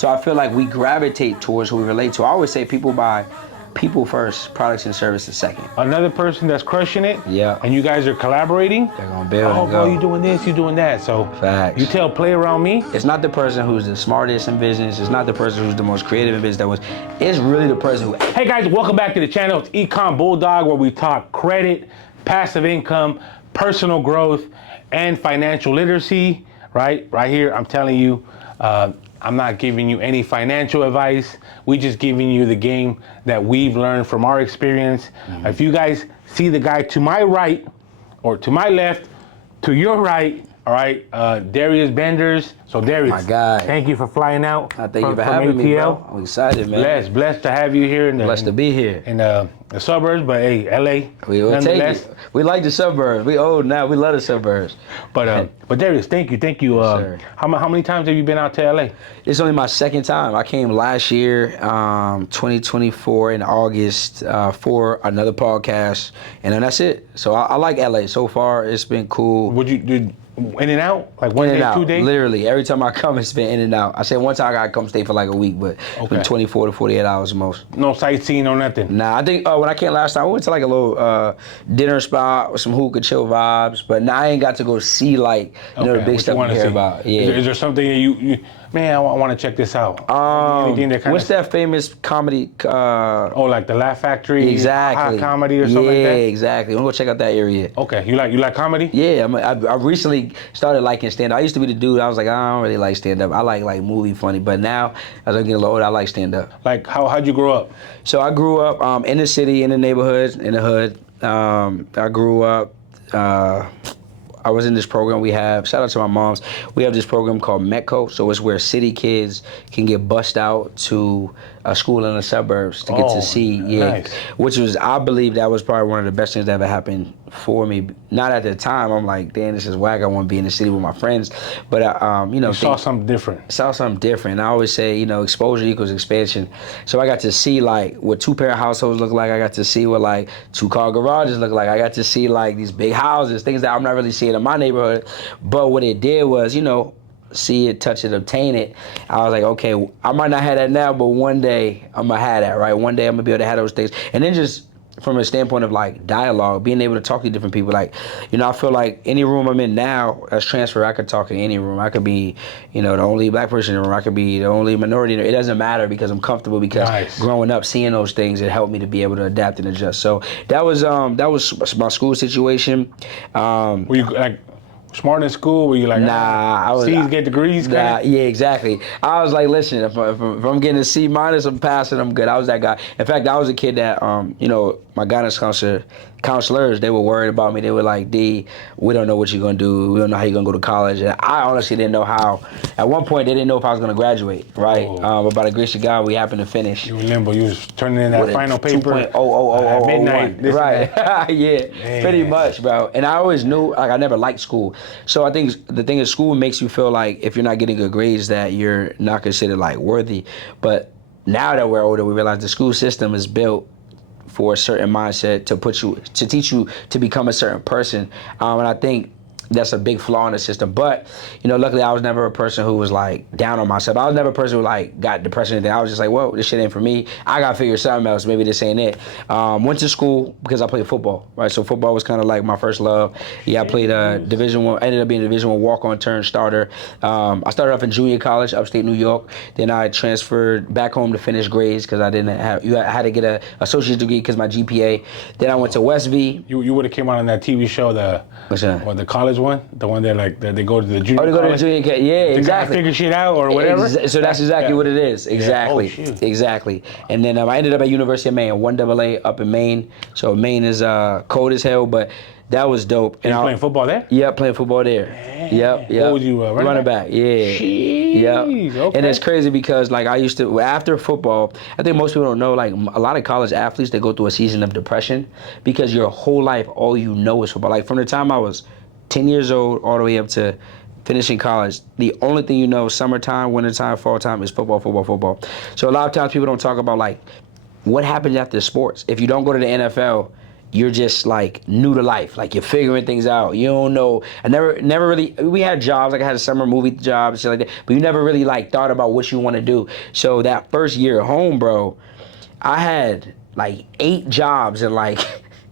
So I feel like we gravitate towards who we relate to. I always say people buy people first, products and services second. Another person that's crushing it, Yeah. and you guys are collaborating, They're gonna build oh, and bro, go. you doing this, you doing that. So Facts. you tell play around me. It's not the person who's the smartest in business. It's not the person who's the most creative in business. It's really the person who. Hey guys, welcome back to the channel. It's Econ Bulldog, where we talk credit, passive income, personal growth, and financial literacy. Right here, I'm telling you, I'm not giving you any financial advice. We just giving you the game that we've learned from our experience. Mm-hmm. If you guys see the guy to my right or to my left, to your right, all right, Darius Benders. So Darius, my guy, thank you for flying out. Thank you for having me, bro. I'm excited, man. Blessed to have you here. Blessed to be here. In the suburbs, but hey, LA. We will take it. We like the suburbs. We old now. We love the suburbs. But Darius, thank you. Yes, how many times have you been out to LA? It's only my second time. I came last year, 2024 in August for another podcast, and then that's it. So I like LA so far. It's been cool. Would you do in and out, like 1 day, 2 days? Literally every time I come, it's been in and out. I said one time I gotta come stay for like a week, but it's been 24 to 48 hours most. No sightseeing or nothing? Nah, I think when I came last time, I went to like a little dinner spot with some hookah chill vibes, but now I ain't got to go see like the big stuff you hear about. Yeah. Is there something that you man, I want to check this out? What's that famous comedy? Like the Laugh Factory? Exactly. Hot comedy or something like that? Yeah, exactly. I'm gonna go check out that area. Okay, you like comedy? Yeah, I recently started liking stand-up. I used to be the dude, I was like, I don't really like stand-up. I like movie funny, but now, as I'm getting a little older, I like stand-up. Like, how'd you grow up? So I grew up in the city, in the neighborhood, in the hood. I grew up, I was in this program we have, shout out to my moms, we have this program called METCO, so it's where city kids can get bussed out to a school in the suburbs to get to see, nice. Which was, I believe that was probably one of the best things that ever happened for me. Not at the time, I'm like, damn, this is whack, I want to be in the city with my friends, but you saw something different. Saw something different. I always say, exposure equals expansion. So I got to see like what two-parent households look like. I got to see what like two-car garages look like. I got to see like these big houses, things that I'm not really seeing in my neighborhood. But what it did was, see it, touch it, obtain it. I was like, okay, I might not have that now, but one day I'm gonna have that, right? One day I'm gonna be able to have those things. And then just from a standpoint of like dialogue, being able to talk to different people, like, I feel like any room I'm in now as transfer, I could talk in any room. I could be, the only black person in the room. I could be the only minority. It doesn't matter because I'm comfortable, because growing up, seeing those things, it helped me to be able to adapt and adjust. So that was my school situation. Were you like smart in school? Were you like, I was C's get degrees? Yeah, exactly. I was like, listen, if I'm getting a C minus, I'm passing, I'm good. I was that guy. In fact, I was a kid that, my guidance counselors, they were worried about me. They were like, D, we don't know what you're gonna do. We don't know how you're gonna go to college. And I honestly didn't know how. At one point, they didn't know if I was gonna graduate, right? But by the grace of God, we happened to finish. You were limbo. You was turning in that final paper. At midnight. Right. Yeah, man. Pretty much, bro. And I always knew, like, I never liked school. So I think the thing is, school makes you feel like if you're not getting good grades, that you're not considered like worthy. But now that we're older, we realize the school system is built for a certain mindset to teach you to become a certain person. And I think that's a big flaw in the system. But, luckily I was never a person who was like down on myself. I was never a person who like got depression or anything. I was just like, whoa, this shit ain't for me. I gotta figure something else. Maybe this ain't it. Went to school because I played football, right? So football was kind of like my first love. Yeah, I played Division I, ended up being a Division I walk-on turn starter. I started off in junior college, upstate New York. Then I transferred back home to finish grades because I had to get an associate's degree because my GPA. Then I went to West V. You would have came out on that TV show, the college one, the one that they go to the junior. They go to the junior. Yeah, exactly. Figure shit out or whatever. So that's exactly what it is. Exactly. Yeah. Oh, shoot. Exactly. And then I ended up at University of Maine, 1AA up in Maine. So Maine is cold as hell, but that was dope. And you playing football there? Yeah, playing football there. Yep. What was you running back? Yeah. Jeez. Yep. Okay. And it's crazy because like I used to, after football, I think most people don't know, like a lot of college athletes, they go through a season of depression because your whole life, all you know is football. Like from the time I was 10 years old all the way up to finishing college, the only thing you know, summertime, wintertime, fall time, is football, football, football. So a lot of times people don't talk about like what happens after sports. If you don't go to the NFL, you're just like new to life. Like you're figuring things out. You don't know. I never really, we had jobs, like I had a summer movie job, shit like that, but you never really like thought about what you want to do. So that first year at home, bro, I had like 8 jobs in like,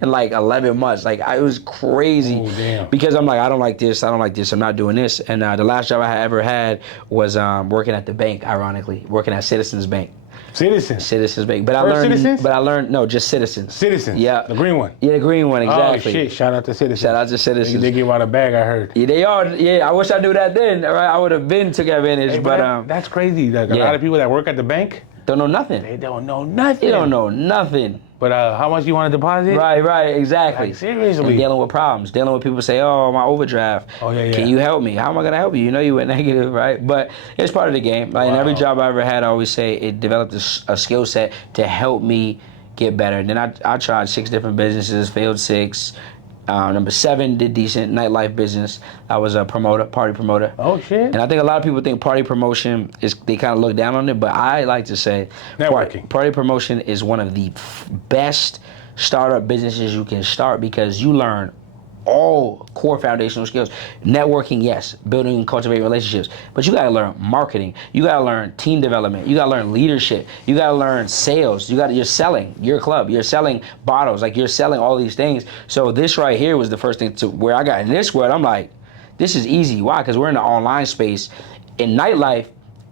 in like 11 months. Like it was crazy. Oh, damn. Because I'm like, I don't like this, I'm not doing this. And the last job I ever had was working at the bank, ironically, working at Citizens Bank. Citizens Bank. But Citizens? I learned, no, just Citizens. Citizens? Yeah. The green one? Yeah, the green one, exactly. Oh, shit. Shout out to Citizens. Shout out to Citizens. They give out a bag, I heard. Yeah, they are. Yeah, I wish I knew that then. Right? I would have been took advantage, Hey, but that's crazy. Like, a lot of people that work at the bank, don't know nothing. they don't know nothing. They don't know nothing. But how much you want to deposit? Right, exactly. Like, seriously. And dealing with problems, dealing with people say, "Oh, my overdraft. Oh, yeah. Can you help me? How am I gonna help you? You know you went negative, right?" But it's part of the game. Like in every job I ever had, I always say it developed a skill set to help me get better. And then I tried 6 different businesses, failed 6. Number 7 did decent, nightlife business. I was a promoter, party promoter. Oh shit! And I think a lot of people think party promotion is, they kind of look down on it, but I like to say networking. Party promotion is one of the best startup businesses you can start because you learn all core foundational skills. Networking, yes, building and cultivating relationships, but you gotta learn marketing. You gotta learn team development. You gotta learn leadership. You gotta learn sales. You're selling your club. You're selling bottles. Like you're selling all these things. So this right here was the first thing to where I got in this world. I'm like, this is easy. Why? Because we're in the online space. In nightlife,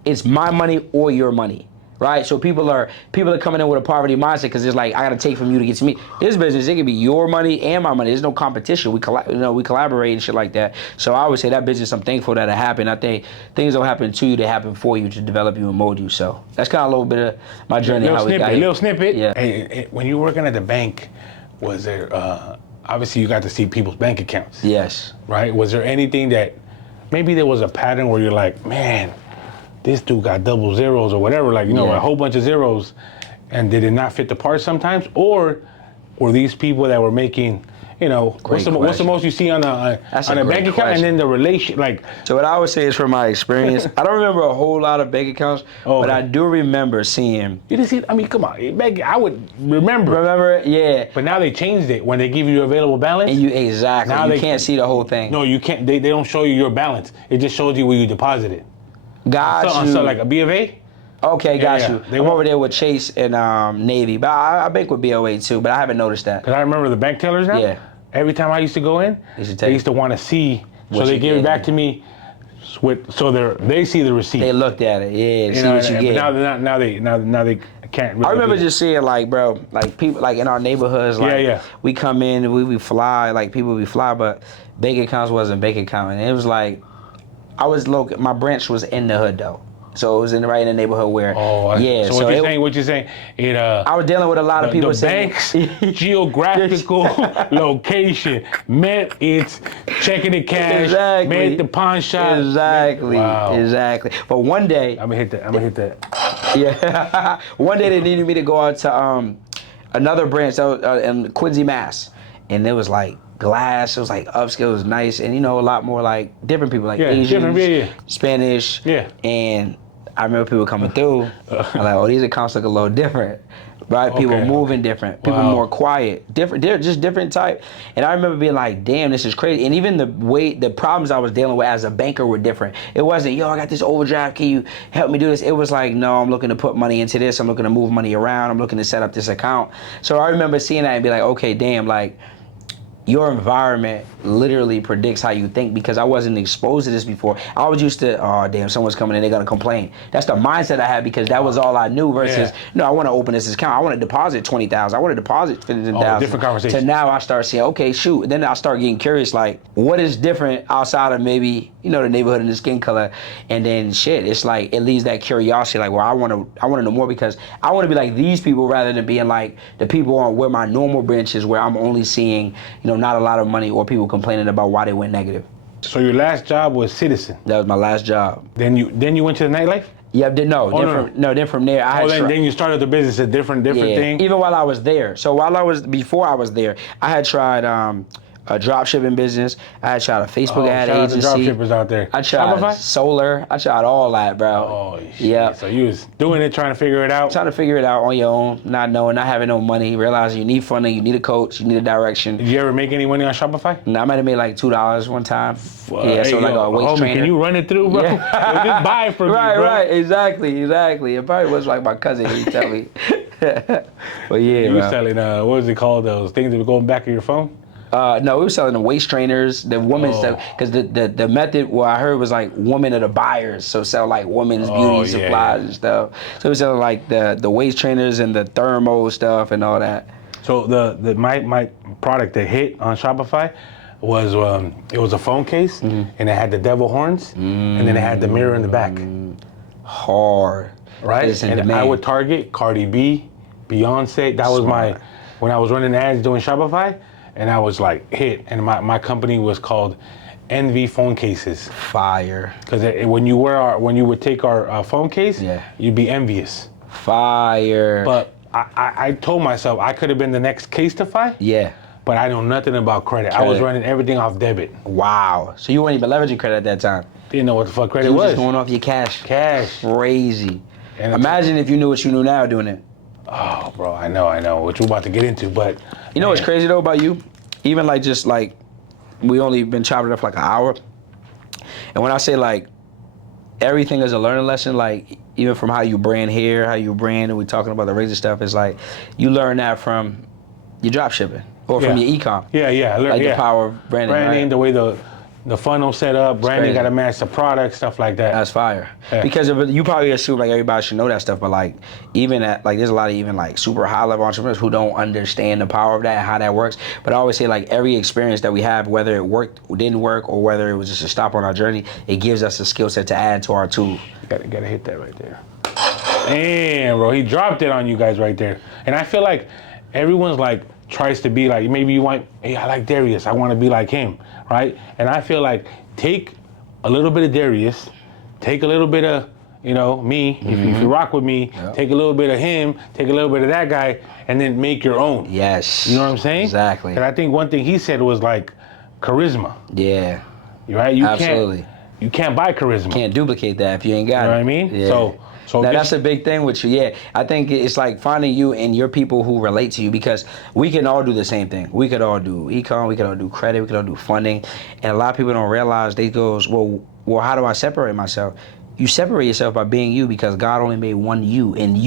it's my money or your money. Right, so people are coming in with a poverty mindset because it's like I gotta take from you to get to me. This business, it can be your money and my money. There's no competition. We collaborate and shit like that. So I always say that business, I'm thankful that it happened. I think things don't happen to you; they happen for you to develop you and mold you. So that's kind of a little bit of my journey. Little snippet. Yeah. Hey, when you were working at the bank, was there obviously you got to see people's bank accounts? Yes. Right. Was there anything that maybe there was a pattern where you're like, man, this dude got double zeros or whatever, like, a whole bunch of zeros, and did it not fit the part sometimes? Or were these people that were making, what's the most you see on a bank account, and then the relation, like? So what I would say is from my experience, I don't remember a whole lot of bank accounts, but I do remember seeing. You didn't see, I mean, come on, I would remember. Remember it? Yeah. But now they changed it when they give you available balance. And exactly, now you can't see the whole thing. No, you can't, they don't show you your balance. It just shows you where you deposited. Got you. So like a B of A? Okay, got you. I'm over there with Chase and Navy, but I bank with BOA too, but I haven't noticed that. Because I remember the bank tellers now. Yeah. Every time I used to go in, they used to want to see, so they give it back to me, so they see the receipt. They looked at it, yeah, see what you get. Now they can't really. I remember just seeing like, bro, like people like in our neighborhoods, like we come in, we fly, like people we fly, but bank accounts wasn't bank account, and it was like. My branch was in the hood though. So it was right in the neighborhood where, So what you're saying, I was dealing with a lot of people saying. The bank's geographical location meant it's checking the cash, meant the pawn shop. Exactly, wow. Exactly. But one day. I'm gonna hit that. Yeah. One day they needed me to go out to another branch that was, in Quincy, Mass. And it was like, glass, it was like upscale, it was nice, and a lot more like different people, like Asians, Spanish, and I remember people coming through, I'm like, oh, these accounts look a little different, right? People moving different, people more quiet, different, they're just different type, and I remember being like, damn, this is crazy, and even the problems I was dealing with as a banker were different. It wasn't, yo, I got this overdraft, can you help me do this? It was like, no, I'm looking to put money into this, I'm looking to move money around, I'm looking to set up this account. So I remember seeing that and be like, okay, damn, like, your environment literally predicts how you think, because I wasn't exposed to this before. I was used to, oh damn, someone's coming in, they're gonna complain. That's the mindset I had because that was all I knew versus, no, I wanna open this account, I wanna deposit 20,000, I wanna deposit 15,000. Different conversation. So now I start saying, okay, shoot. And then I start getting curious, like, what is different outside of maybe, the neighborhood and the skin color? And then shit, it's like, it leaves that curiosity, like, well, I wanna know more because I wanna be like these people rather than being like the people on where my normal branch is, where I'm only seeing, not a lot of money or people complaining about why they went negative. So your last job was Citizen. That was my last job. Then you went to the nightlife? Yeah, then from there I had then you started the business, a different thing? Even while I was there. So before I was there, I had tried a drop shipping business. I tried a Facebook ad shout out to agency. drop shippers out there. I tried Shopify? solar. I tried all that, bro. Oh, shit. Yeah. So you was doing it, trying to figure it out. Trying to figure it out on your own, not knowing, not having no money, realizing you need funding, you need a coach, you need a direction. Did you ever make any money on Shopify? And I might have made like $2 one time. Hey, so like a weight homie, trainer. can you run it through, bro? Yeah. Just buy it from me, bro. Right, exactly. It probably was like my cousin. He tell me. But yeah, You was bro. selling, what was it called? Those things that were going back of your phone? No, we were selling the waist trainers, the women's stuff, because the method, what I heard was like women are the buyers, so sell like women's beauty supplies and stuff. So we were selling like the waist trainers and the thermo stuff and all that. So my product that hit on Shopify was it was a phone case and it had the devil horns and then it had the mirror in the back. Hard. Right? It's in And demand. I would target Cardi B, Beyonce. That was my, when I was running ads doing Shopify, and I was like hit. And my company was called Envy Phone Cases. Fire. Because when you would take our phone case, you'd be envious. Fire. But I told myself I could have been the next Casetify. Yeah. But I know nothing about credit. I was running everything off debit. Wow. So you weren't even leveraging credit at that time? Didn't know what the fuck credit You were was. just going off your cash. Cash. Crazy. And imagine if you knew what you knew now doing it. Oh, bro, I know, which we're about to get into, but... You know what's crazy, though, about you? Even, like, just, like, we only been chopping it up for, like, an hour. And when I say, like, everything is a learning lesson, like, even from how you brand here, how you brand, and we talking about the razor stuff, it's like, you learn that from your drop shipping or from your e-com. Yeah, I learned, like the power of branding, right? the way the funnel set up, branding got to match the product, stuff like that. That's fire. Yeah. Because you probably assume like everybody should know that stuff, but like even at like there's a lot of even like super high level entrepreneurs who don't understand the power of that and how that works. But I always say like every experience that we have, whether it worked, didn't work, or whether it was just a stop on our journey, it gives us a skill set to add to our tool. Gotta hit that right there. Damn, bro, he dropped it on you guys right there. And I feel like everyone's like tries to be like, maybe you want, hey, I like Darius, I want to be like him, right? And I feel like take a little bit of Darius, take a little bit of, me, if you rock with me, take a little bit of him, take a little bit of that guy, and then make your own. Yes. You know what I'm saying? Exactly. And I think one thing he said was like charisma. Yeah. Right? Absolutely. You can't buy charisma. Can't duplicate that if you ain't got it. You know what I mean? Yeah. So now, that's a big thing with you. Yeah, I think it's like finding you and your people who relate to you, because we can all do the same thing. We could all do econ, we could all do credit, we could all do funding, and a lot of people don't realize. They goes, well, how do I separate myself? You separate yourself by being you, because God only made one you, and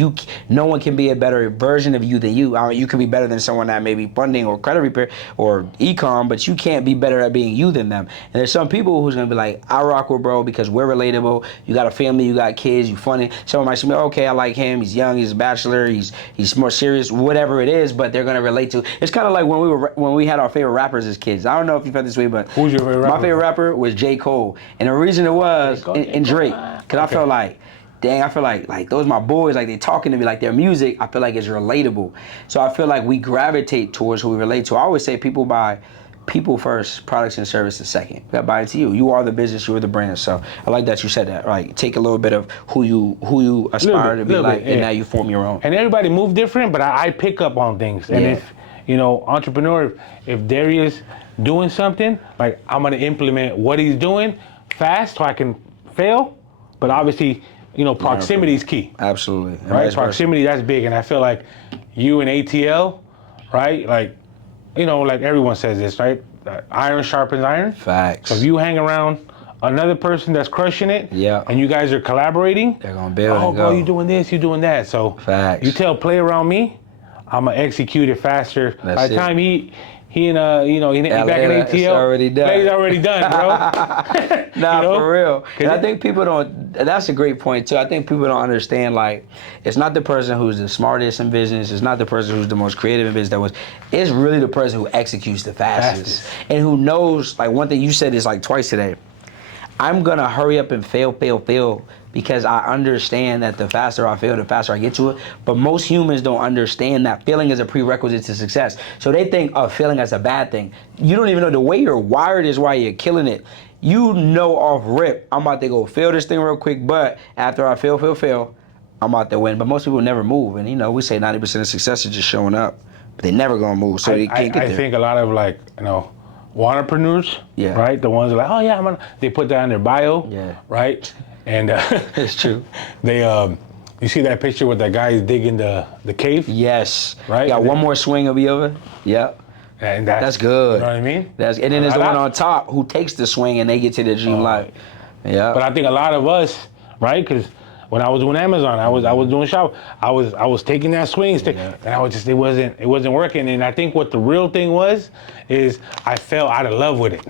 no one can be a better version of you than you. I mean, you can be better than someone that may be funding or credit repair or econ, but you can't be better at being you than them. And there's some people who's gonna be like, I rock with bro because we're relatable. You got a family, you got kids, you funny. Someone might say, okay, I like him. He's young, he's a bachelor, he's more serious, whatever it is. But they're gonna relate to. It's kind of like when we had our favorite rappers as kids. I don't know if you felt this way, but who's your favorite rapper? My favorite rapper was J. Cole, and the reason it was and Drake. Because I felt like, dang, I feel like those my boys, like they talking to me, like their music, I feel like it's relatable. So I feel like we gravitate towards who we relate to. I always say people buy people first, products and services second. You gotta buy into you. You are the business, you are the brand. So I like that you said that, right? Take a little bit of who you aspire to be like, and now you form your own. And everybody move different, but I pick up on things. And if, entrepreneur, if Darius doing something, like I'm gonna implement what he's doing fast so I can fail. But obviously, proximity is key. Absolutely. Right? Proximity, that's big. And I feel like you and ATL, right? Like, like everyone says this, right? Iron sharpens iron. Facts. So if you hang around another person that's crushing it, and you guys are collaborating, they're going to build and go. Oh, bro, you doing this, you doing that. So facts. You play around me, I'm going to execute it faster. By the time he and he hit me back in ATL. It's already done. Play's already done, bro. Nah, for real. And I think people don't. That's a great point too. I think people don't understand. Like, it's not the person who's the smartest in business. It's not the person who's the most creative in business. It's really the person who executes the fastest and who knows. Like one thing you said is like twice today. I'm gonna hurry up and fail, because I understand that the faster I fail, the faster I get to it. But most humans don't understand that failing is a prerequisite to success. So they think of failing as a bad thing. You don't even know the way you're wired is why you're killing it. You know off rip, I'm about to go fail this thing real quick, but after I fail, I'm about to win. But most people never move. And we say 90% of success is just showing up, but they never gonna move, so they can't get there. I think a lot of entrepreneurs, Yeah. right? The ones that are like, oh yeah, they put that on their bio, Yeah. right? And It's true. they, you see that picture with that guy digging the cave? Yes. Right? Got And one then- more swing, will be over. Yep. And That's good. You know what I mean? And then there's the one on top who takes the swing and they get to their dream life. Yeah. But I think a lot of us, right? Because when I was doing Amazon, I was doing shop. I was taking that swing, and I was just it wasn't working. And I think what the real thing is I fell out of love with it.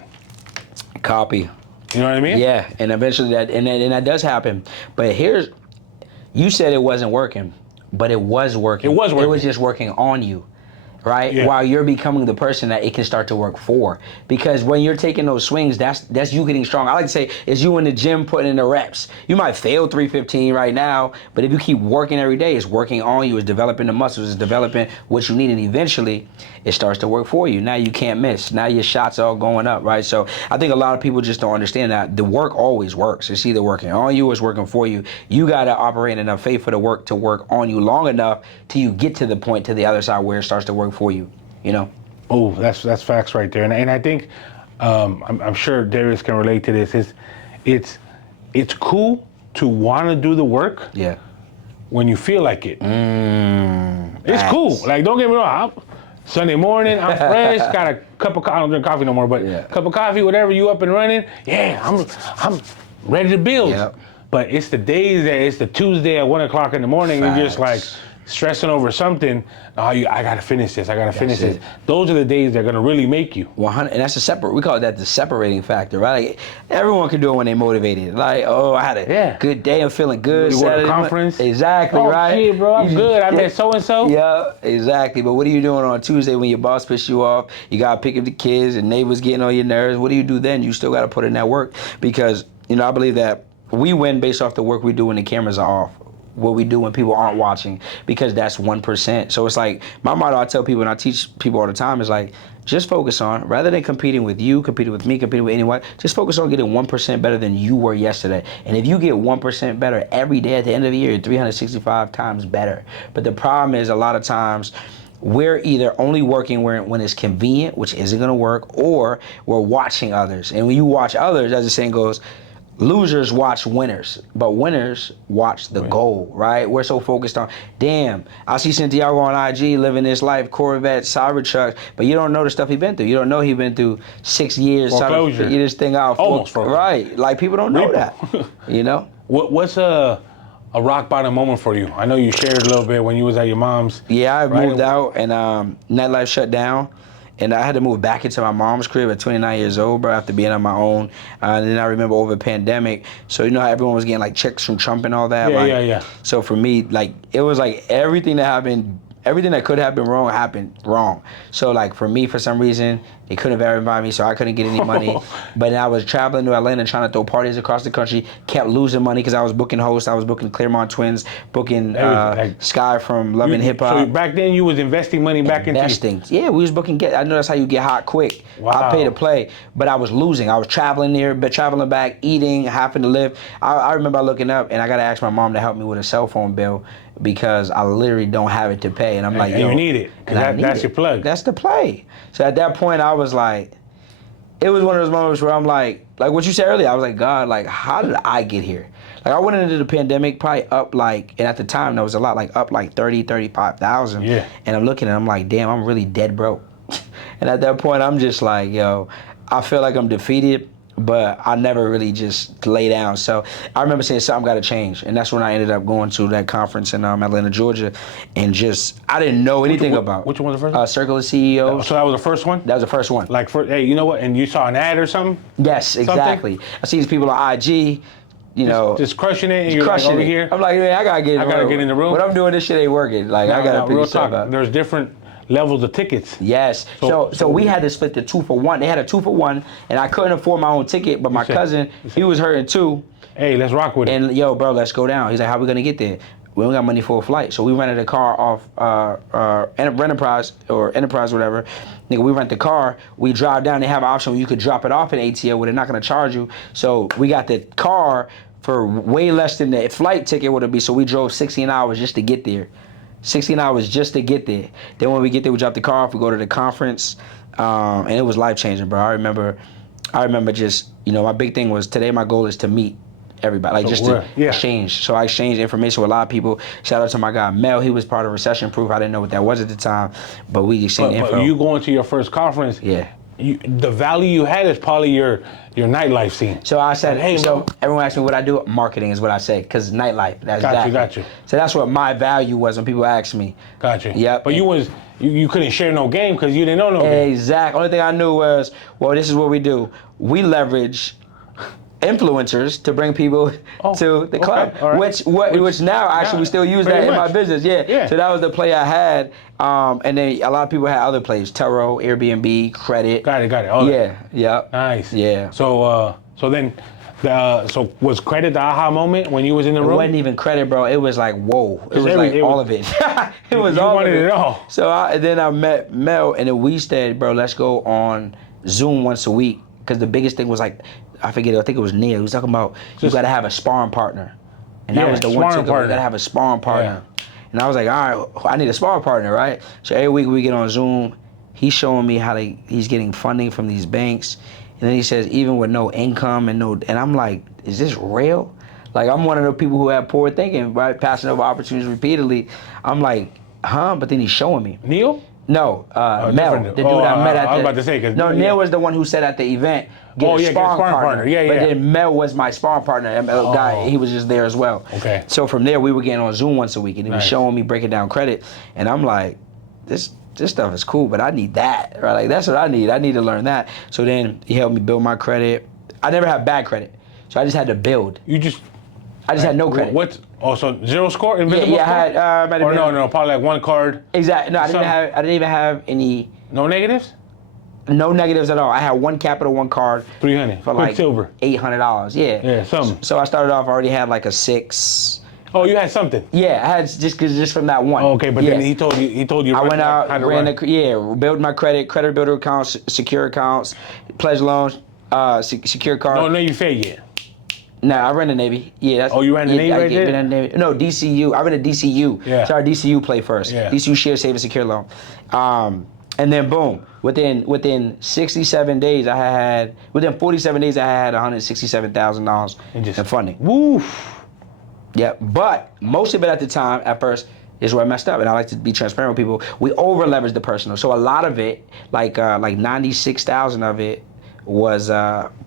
Copy. You know what I mean? Yeah, and eventually that does happen. But you said it wasn't working, but it was working. It was working. It was just working on you, right? Yeah. While you're becoming the person that it can start to work for. Because when you're taking those swings, that's you getting strong. I like to say, it's you in the gym putting in the reps. You might fail 315 right now, but if you keep working every day, it's working on you, it's developing the muscles, it's developing what you need, and eventually it starts to work for you. Now you can't miss. Now your shots are all going up, right? So I think a lot of people just don't understand that the work always works. It's either working on you or it's working for you. You got to operate in enough faith for the work to work on you long enough till you get to the point to the other side where it starts to work for you, you know? Oh, that's facts right there. And I think, I'm sure Darius can relate to this, it's cool to want to do the work Yeah. when you feel like it. It's Facts. cool. Like, don't get me wrong. Sunday morning, I'm fresh, got a cup of coffee. I don't drink coffee no more, but cup of coffee, whatever, you up and running. Yeah, I'm ready to build. Yep. But it's the days that it's the Tuesday at 1 o'clock in the morning, you're just like stressing over something. Oh, I gotta finish this. I gotta finish this. Those are the days that are gonna really make you. 100, and that's we call that the separating factor, right? Like, everyone can do it when they're motivated. Like, oh, I had a good day, I'm feeling good. You go to a Saturday conference. Exactly, Oh, right? shit, bro, I'm good. I met so-and-so. Yeah, exactly. But what are you doing on Tuesday when your boss pisses you off? You gotta pick up the kids and neighbors getting on your nerves. What do you do then? You still gotta put in that work because, I believe that we win based off the work we do when the cameras are off. What we do when people aren't watching, because that's 1%. So it's like my motto I tell people and I teach people all the time is like, just focus on, rather than competing with you, competing with me, competing with anyone, just focus on getting 1% better than you were yesterday. And if you get 1% better every day at the end of the year, you're 365 times better. But the problem is a lot of times we're either only working when it's convenient, which isn't gonna work, or we're watching others. And when you watch others, as the saying goes, losers watch winners, but winners watch the goal, right? We're so focused on, damn, I see Santiago on IG living this life, Corvette, Cybertruck, but you don't know the stuff he's been through. You don't know he's been through 6 years trying to figure this thing out. Almost foreclosure. Right, like people don't know that, What's a rock bottom moment for you? I know you shared a little bit when you was at your mom's. Yeah, I moved out and nightlife shut down. And I had to move back into my mom's crib at 29 years old, bro, after being on my own. And then I remember over the pandemic, so you know how everyone was getting like checks from Trump and all that? Yeah. So for me, like, it was like everything that could happen wrong happened wrong. So like for me, for some reason, they couldn't verify me, so I couldn't get any money. But I was traveling to Atlanta trying to throw parties across the country, kept losing money because I was booking hosts, I was booking Claremont Twins, booking Sky from Love and Hip Hop. So back then you was investing money back into investing. Yeah, we was booking. I know that's how you get hot quick. Wow. I pay to play, but I was losing. I was traveling there, but traveling back, eating, having to live. I remember looking up and I got to ask my mom to help me with a cell phone bill because I literally don't have it to pay. And I'm like, yo, you need it. That's your plug. That's the play. So at that point, I was like, it was one of those moments where I'm like what you said earlier, I was like, God, like, how did I get here? Like, I went into the pandemic probably up and at the time, there was a lot, like up like 30, 35,000. Yeah. And I'm looking and I'm like, damn, I'm really dead broke. And at that point, I'm just like, yo, I feel like I'm defeated, but I never really just lay down. So I remember saying something got to change. And that's when I ended up going to that conference in Atlanta, Georgia. And I didn't know anything about. Which one was the first one? Circle of CEOs. So that was the first one? That was the first one. Like, hey, you know what? And you saw an ad or something? Yes, exactly. Something? I see these people on IG, just crushing it, and you're like over here. I'm like, man, I gotta get in the room. But I'm doing this shit ain't working. Like, I gotta real talk. There's different levels of tickets. Yes. So we had to split the 2 for 1. They had a 2 for 1, and I couldn't afford my own ticket. But my cousin, he was hurting too. Hey, let's rock with it. And yo, bro, let's go down. He's like, how we gonna get there? We don't got money for a flight, so we rented a car off Enterprise or whatever. Nigga, we rent the car. We drive down. They have an option where you could drop it off at ATL where they're not gonna charge you. So we got the car for way less than the flight ticket would be. So we drove 16 hours just to get there. 16 hours just to get there. Then when we get there, we drop the car off, we go to the conference, and it was life-changing, bro. I remember just, my big thing was today my goal is to meet everybody, like just to exchange. So I exchanged information with a lot of people. Shout out to my guy Mel. He was part of Recession Proof. I didn't know what that was at the time, but we exchanged info. But you going to your first conference, the value you had is probably your nightlife scene. So I said, hey, so everyone asked me what I do. Marketing is what I say, because nightlife. That's got you. So that's what my value was when people asked me. Got you. Yep. But you couldn't share no game because you didn't know no game. Exactly. Only thing I knew was, well, this is what we do. We leverage influencers to bring people to the club, which now actually we still use that in my business. Yeah. So that was the play I had, and then a lot of people had other plays: Turo, Airbnb, credit. Got it. All that. Yeah. Nice. Yeah. So then, so was credit the aha moment when you was in the room? It wasn't even credit, bro. It was like, whoa. It was like all of it. It was all of it. It all. So then I met Mel, and then we said, bro, let's go on Zoom once a week, because the biggest thing was like, I think it was Neil. He was talking about you got to have a sparring partner, and that was the one thing. You got to have a sparring partner, and I was like, all right, I need a sparring partner, right? So every week we get on Zoom. He's showing me how he's getting funding from these banks, and then he says even with no income and I'm like, is this real? Like, I'm one of the people who have poor thinking, right? Passing over opportunities repeatedly. I'm like, huh? But then he's showing me. Neil? No, Mel, the dude I met at the. I was about to say, because Neil was the one who said at the event, get a sparring partner. Yeah. But then Mel was my sparring partner. Guy, he was just there as well. Okay. So from there, we were getting on Zoom once a week, and he was showing me breaking down credit, and I'm like, this stuff is cool, but I need that, right? Like, that's what I need. I need to learn that. So then he helped me build my credit. I never had bad credit, so I just had to build. I just had no credit. So zero score, invisible score? I had. No, probably like one card. Exactly. No, I didn't even have any. No negatives? No negatives at all. I had one capital, one card. 300 for like silver. $800. Yeah, something. So I started off. I already had like a 6. Oh, you had something. Yeah, I had just from that one. Oh, okay, but then he told you. I went out, built my credit builder accounts, secure accounts, pledge loans, secure card. No, you failed yet. No, I ran the Navy. Yeah. You ran the Navy right there? No, DCU. I ran a DCU. Yeah. So our DCU play first. Yeah. DCU share, save, and secure loan. And then boom, within 67 days, within 47 days, I had $167,000 in funding. Woof. Yeah, but most of it at the time, at first, is where I messed up, and I like to be transparent with people. We over leveraged the personal, so a lot of it, like 96,000 of it, was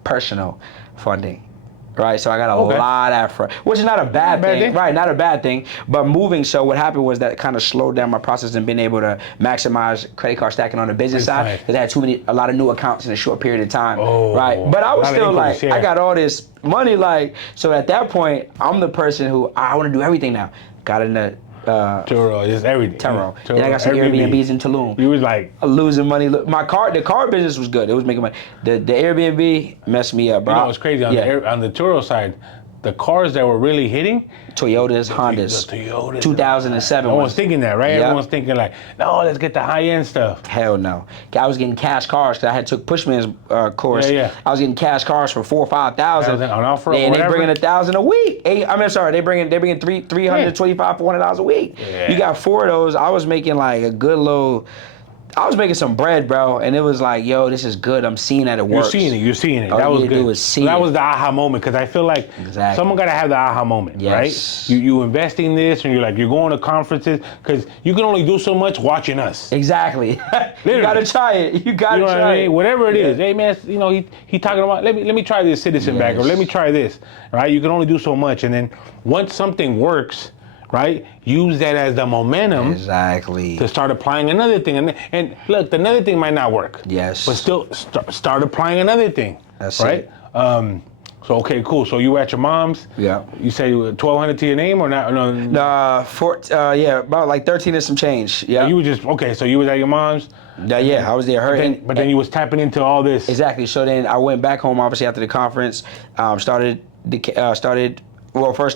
personal funding. Right, so I got a lot after, which is not a bad thing. Right, not a bad thing. But moving, so what happened was that kind of slowed down my process and being able to maximize credit card stacking on the business side, because I had a lot of new accounts in a short period of time. Right, but I was still like, I got all this money, like, so at that point, I'm the person who I want to do everything now. Got in the Turo, just everything. Turo. Then I got some Airbnbs in Tulum. You was like losing money. The car business was good. It was making money. The Airbnb messed me up, bro. You know what's crazy on the Turo side? The cars that were really hitting, Toyotas, Hondas. The Toyotas. 2007. Everyone's thinking that, right? Yep. Everyone's thinking like, no, let's get the high-end stuff. Hell no. I was getting cash cars because I had took Pushman's course. Yeah. I was getting cash cars for $4,000 or $5,000. On offer, and they bringing $1,000 a week. They bringing $325, $400 a week. Yeah. You got 4 of those. I was making like a good little. I was making some bread, bro, and it was like, yo, this is good. I'm seeing that it works. You're seeing it. All that was you good. Do is see that it. was the aha moment, because I feel like someone got to have the aha moment, right? You invest in this, and you're going to conferences, because you can only do so much watching us. Exactly. You got to try it. You got to try it. Whatever it is. Hey, man, he talking about, let me try this citizen back, or let me try this, right? You can only do so much, and then once something works, right? Use that as the momentum to start applying another thing. And look, another thing might not work. Yes. But still start applying another thing. That's right? So, okay, cool. So you were at your mom's. Yeah. You say you were $1,200 to your name or not? No. About like 13 and some change. Yeah. You were just, so you was at your mom's? Yeah, I was there. But then you was tapping into all this. Exactly. So then I went back home, obviously, after the conference. First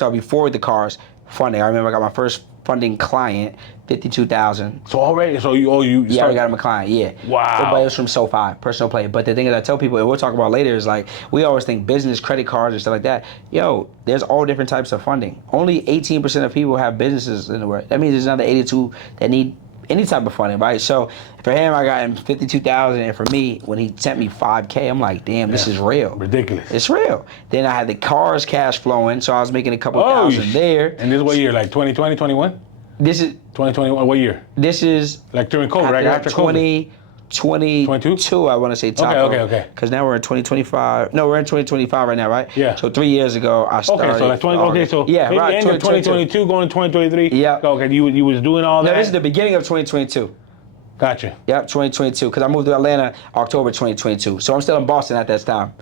off, before the cars, funding. I remember I got my first funding client, 52,000. So already, so you Yeah, I already got him a client. Yeah. Wow. But it was from SoFi, personal play. But the thing is, I tell people, and we'll talk about later, is like we always think business, credit cards, and stuff like that. Yo, there's all different types of funding. Only 18% of people have businesses in the world. That means there's another 82 that need any type of funding, right? So for him, I got him 52,000, and for me, when he sent me 5K, I'm like, damn, this is real. Ridiculous. It's real. Then I had the cars cash flowing, so I was making a couple thousand there. And this is what year? Like 2020, 21? This is 2021. What year? This is like during COVID, right? After COVID. 2022, I want to say Taco. Okay. Because now we're in 2025. No, we're in 2025 right now, right? Yeah. So 3 years ago, I started. Okay, so like 20. Okay, so yeah, maybe right. End of 2022, going to 2023. Yeah. Okay, you was doing all that. No, this is the beginning of 2022. Gotcha. Yep, 2022. Because I moved to Atlanta October 2022. So I'm still in Boston at that time.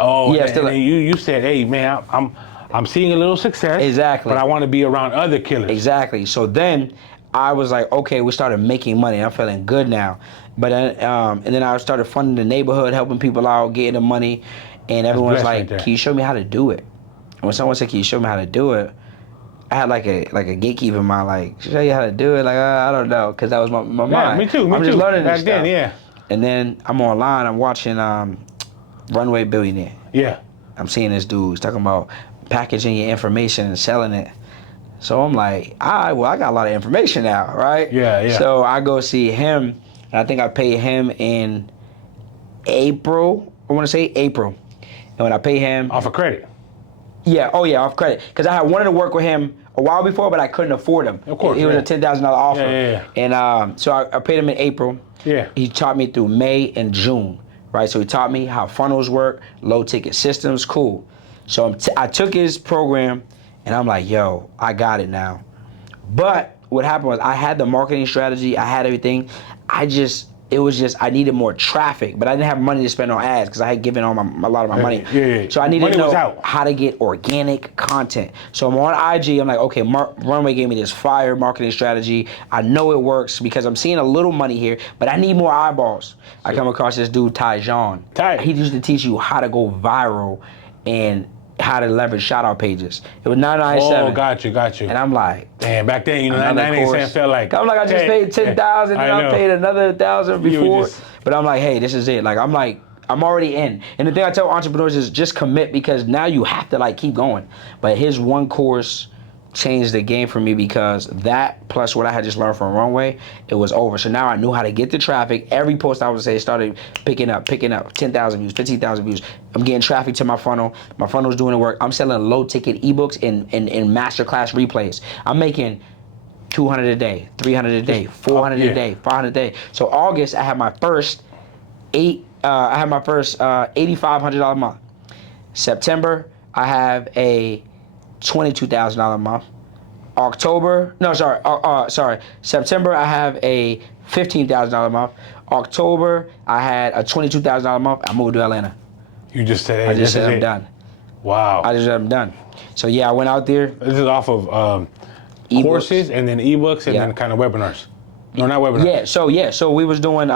Oh, yeah. And you said, hey man, I'm seeing a little success. Exactly. But I want to be around other killers. Exactly. So then I was like, okay, we started making money. I'm feeling good now. But and then I started funding the neighborhood, helping people out, getting the money, and everyone's like, "Can you show me how to do it?" And when someone said, "Can you show me how to do it?" I had like a gatekeeper mind, like, "Show you how to do it?" Like, I don't know, because that was my mind. Me too. I'm just learning back this then, stuff. yeah. And then I'm online. I'm watching Runway Billionaire. Yeah. I'm seeing this dude. He's talking about packaging your information and selling it. So I'm like, all right, well, I got a lot of information now, right? Yeah. So I go see him, and I think I paid him in April. I want to say April. And when I pay him... Off of credit? Yeah, off credit. Because I had wanted to work with him a while before, but I couldn't afford him. Of course, It was a $10,000 offer. Yeah. And so I paid him in April. Yeah. He taught me through May and June, right? So he taught me how funnels work, low ticket systems, cool. So I took his program, and I'm like, yo, I got it now. But what happened was I had the marketing strategy, I had everything. It was just I needed more traffic, but I didn't have money to spend on ads because I had given all a lot of my money. Yeah. So I needed to Money was know out. how to get organic content. So I'm on IG. I'm like, okay, Runway gave me this fire marketing strategy. I know it works because I'm seeing a little money here, but I need more eyeballs. I come across this dude, Tyjon. He used to teach you how to go viral and how to leverage shout out pages. It was $9.97. Oh, got you. And I'm like, damn, back then, that 9.87 felt like. I'm like, I just paid $10,000 and I paid another $1,000 before. But I'm like, hey, this is it. Like, I'm already in. And the thing I tell entrepreneurs is just commit, because now you have to like keep going. But his one course changed the game for me, because that plus what I had just learned from Runway, it was over. So now I knew how to get the traffic. Every post I would say started picking up 10,000 views, 15,000 views. I'm getting traffic to my funnel. My funnel's doing the work. I'm selling low ticket ebooks and masterclass replays. I'm making 200 a day, 300 a day, 400 a day, 500 a day. So August, I had my first $8,500 a month. September, I have a $22,000 a month. September, I have a $15,000 a month. October, I had a $22,000 a month. I moved to Atlanta. You just said, hey, I just said I'm done. Wow. I just said I'm done. So yeah, I went out there. This is off of courses and then ebooks and then kind of webinars. No, not webinars. So we was doing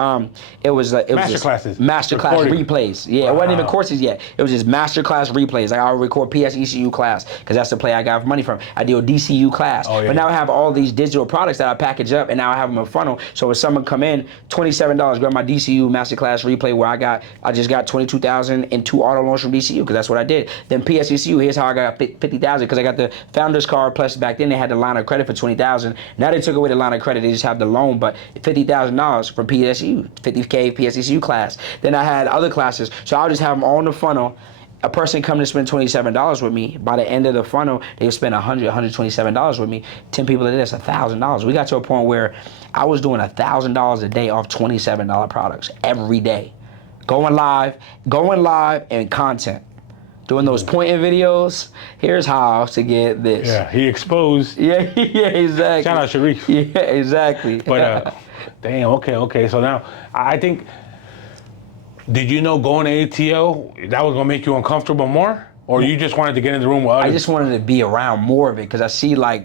it was masterclasses. Masterclass replays. Yeah, wow. It wasn't even courses yet. It was just masterclass replays. Like I would record PSECU class because that's the play I got money from. I do a DCU class. But now I have all these digital products that I package up, and now I have them in a funnel. So if someone come in, $27, grab my DCU masterclass replay where I just got 22,000 and 2 auto loans from DCU because that's what I did. Then PSECU, here's how I got 50,000 because I got the founder's card, plus back then they had the line of credit for 20,000. Now they took away the line of credit. They just have the loan. But $50,000 for PSU, 50K PSECU class. Then I had other classes, so I'll just have them all in the funnel. A person come to spend $27 with me. By the end of the funnel, they would spend $127 with me. 10 people a day, that's $1,000. We got to a point where I was doing $1,000 a day off $27 products every day, going live and content. Doing those pointing videos, here's how to get this. Yeah, he exposed. Yeah, exactly. Shout out Sharif. Yeah, exactly. But, damn, okay. So now, I think, did you know going to ATO, that was going to make you uncomfortable more? Or you just wanted to get in the room with others? I just wanted to be around more of it because I see I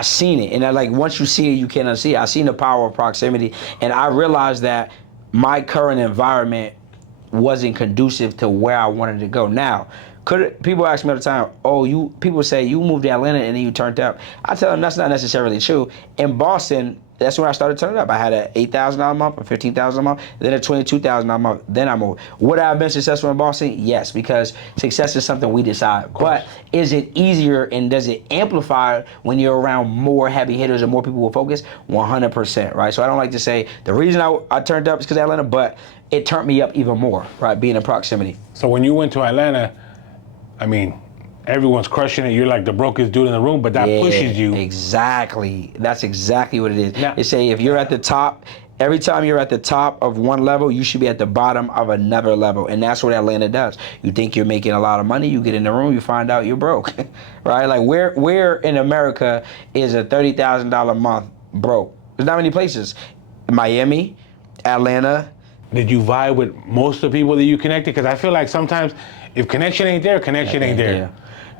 seen it. And I once you see it, you can't unsee it. I seen the power of proximity. And I realized that my current environment wasn't conducive to where I wanted to go. Now, People ask me all the time, oh, people say you moved to Atlanta and then you turned up. I tell them that's not necessarily true. In Boston, that's when I started turning up. I had a $8,000 a month, a $15,000 a month, then a $22,000 a month. Then I moved. Would I have been successful in Boston? Yes, because success is something we decide. But is it easier and does it amplify when you're around more heavy hitters and more people will focus? 100%, right? So I don't like to say the reason I turned up is because of Atlanta, but it turned me up even more, right? Being in proximity. So when you went to Atlanta, I mean, everyone's crushing it. You're like the brokest dude in the room, but that pushes you. Exactly. That's exactly what it is. Now, They say if you're at the top, every time you're at the top of one level, you should be at the bottom of another level. And that's what Atlanta does. You think you're making a lot of money, you get in the room, you find out you're broke. Right? Like where in America is a $30,000 a month broke? There's not many places. Miami, Atlanta. Did you vibe with most of the people that you connected? Because I feel like sometimes if connection ain't there, connection ain't there. Yeah.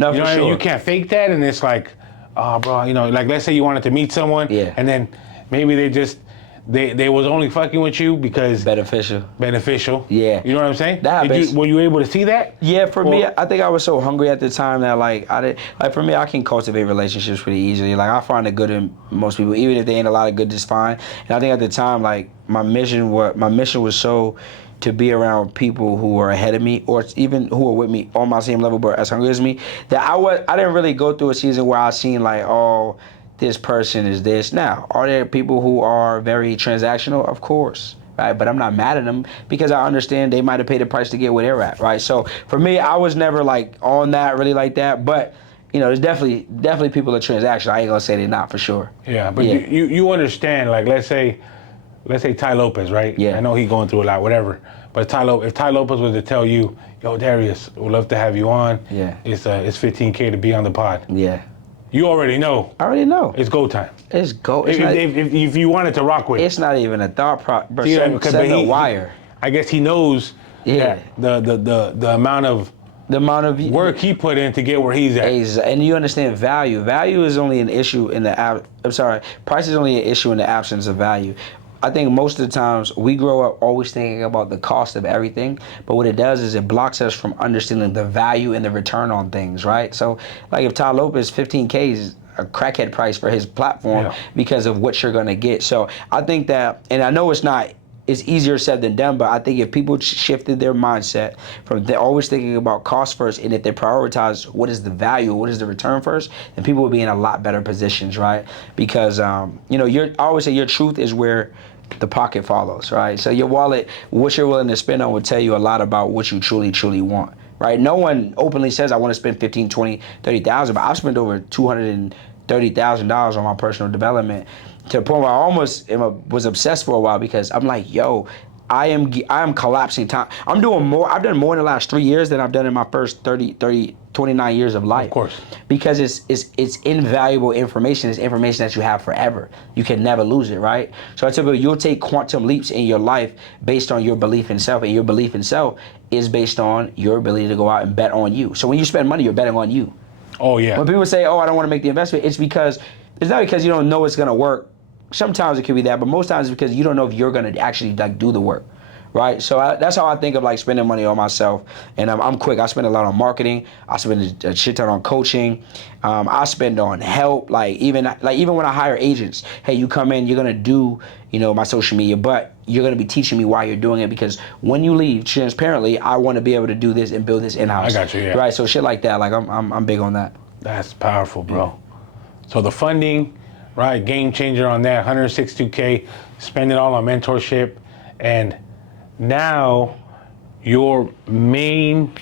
No, You know for what I mean? sure. You can't fake that, and it's like, oh, bro, you know, like let's say you wanted to meet someone, and then maybe they was only fucking with you because Beneficial. Yeah. You know what I'm saying? That happens. Were you able to see that? Yeah, for me, I think I was so hungry at the time that for me, I can cultivate relationships pretty easily. Like I find the good in most people, even if they ain't a lot of good, just fine. And I think at the time, like my mission was so to be around people who are ahead of me or even who are with me on my same level but as hungry as me, that I didn't really go through a season where I seen like, oh, this person is this. Now, are there people who are very transactional? Of course. Right, but I'm not mad at them because I understand they might have paid the price to get where they're at, right? So for me, I was never like on that really like that, but you know, there's definitely people are transactional. I ain't gonna say they're not for sure. Yeah, but you understand, like let's say Ty Lopez, right? Yeah. I know he's going through a lot, whatever. But if Ty Lopez was to tell you, yo, Darius, we'd love to have you on. Yeah. It's $15K to be on the pod. Yeah. You already know. I already know. It's go time. It's go. If you wanted to rock with it. It's not even a thought process. You know, Send the wire. I guess he knows that the amount of work he put in to get where he's at. And you understand value. Value is only an issue in the price is only an issue in the absence of value. I think most of the times we grow up always thinking about the cost of everything, but what it does is it blocks us from understanding the value and the return on things, right? So like if Ty Lopez, 15K is a crackhead price for his platform because of what you're gonna get. So I think that, and I know it's easier said than done, but I think if people shifted their mindset from they're always thinking about cost first, and if they prioritize what is the value, what is the return first, then people will be in a lot better positions, right? Because you know, I always say your truth is where the pocket follows, right? So your wallet, what you're willing to spend on will tell you a lot about what you truly, truly want, right? No one openly says I want to spend 15, 20, 30,000, but I've spent over $230,000 on my personal development to the point where I almost was obsessed for a while because I'm like, yo, I am collapsing time. I've done more in the last 3 years than I've done in my first 29 years of life. Of course. Because it's invaluable information. It's information that you have forever. You can never lose it, right? So I tell you, you'll take quantum leaps in your life based on your belief in self, and your belief in self is based on your ability to go out and bet on you. So when you spend money, you're betting on you. Oh, yeah. When people say, oh, I don't want to make the investment, it's not because you don't know it's going to work. Sometimes it could be that, but most times it's because you don't know if you're going to actually like do the work, right? So that's how I think of like spending money on myself. And I'm quick. I spend a lot on marketing. I spend a shit ton on coaching. I spend on help. Like even when I hire agents, hey, you come in, you're going to do, you know, my social media, but you're going to be teaching me why you're doing it because when you leave, transparently, I want to be able to do this and build this in-house. I got you, yeah. Right, so shit like that, like I'm big on that. That's powerful, bro. So the funding, right, game changer on that, 162K, spend it all on mentorship, and now your main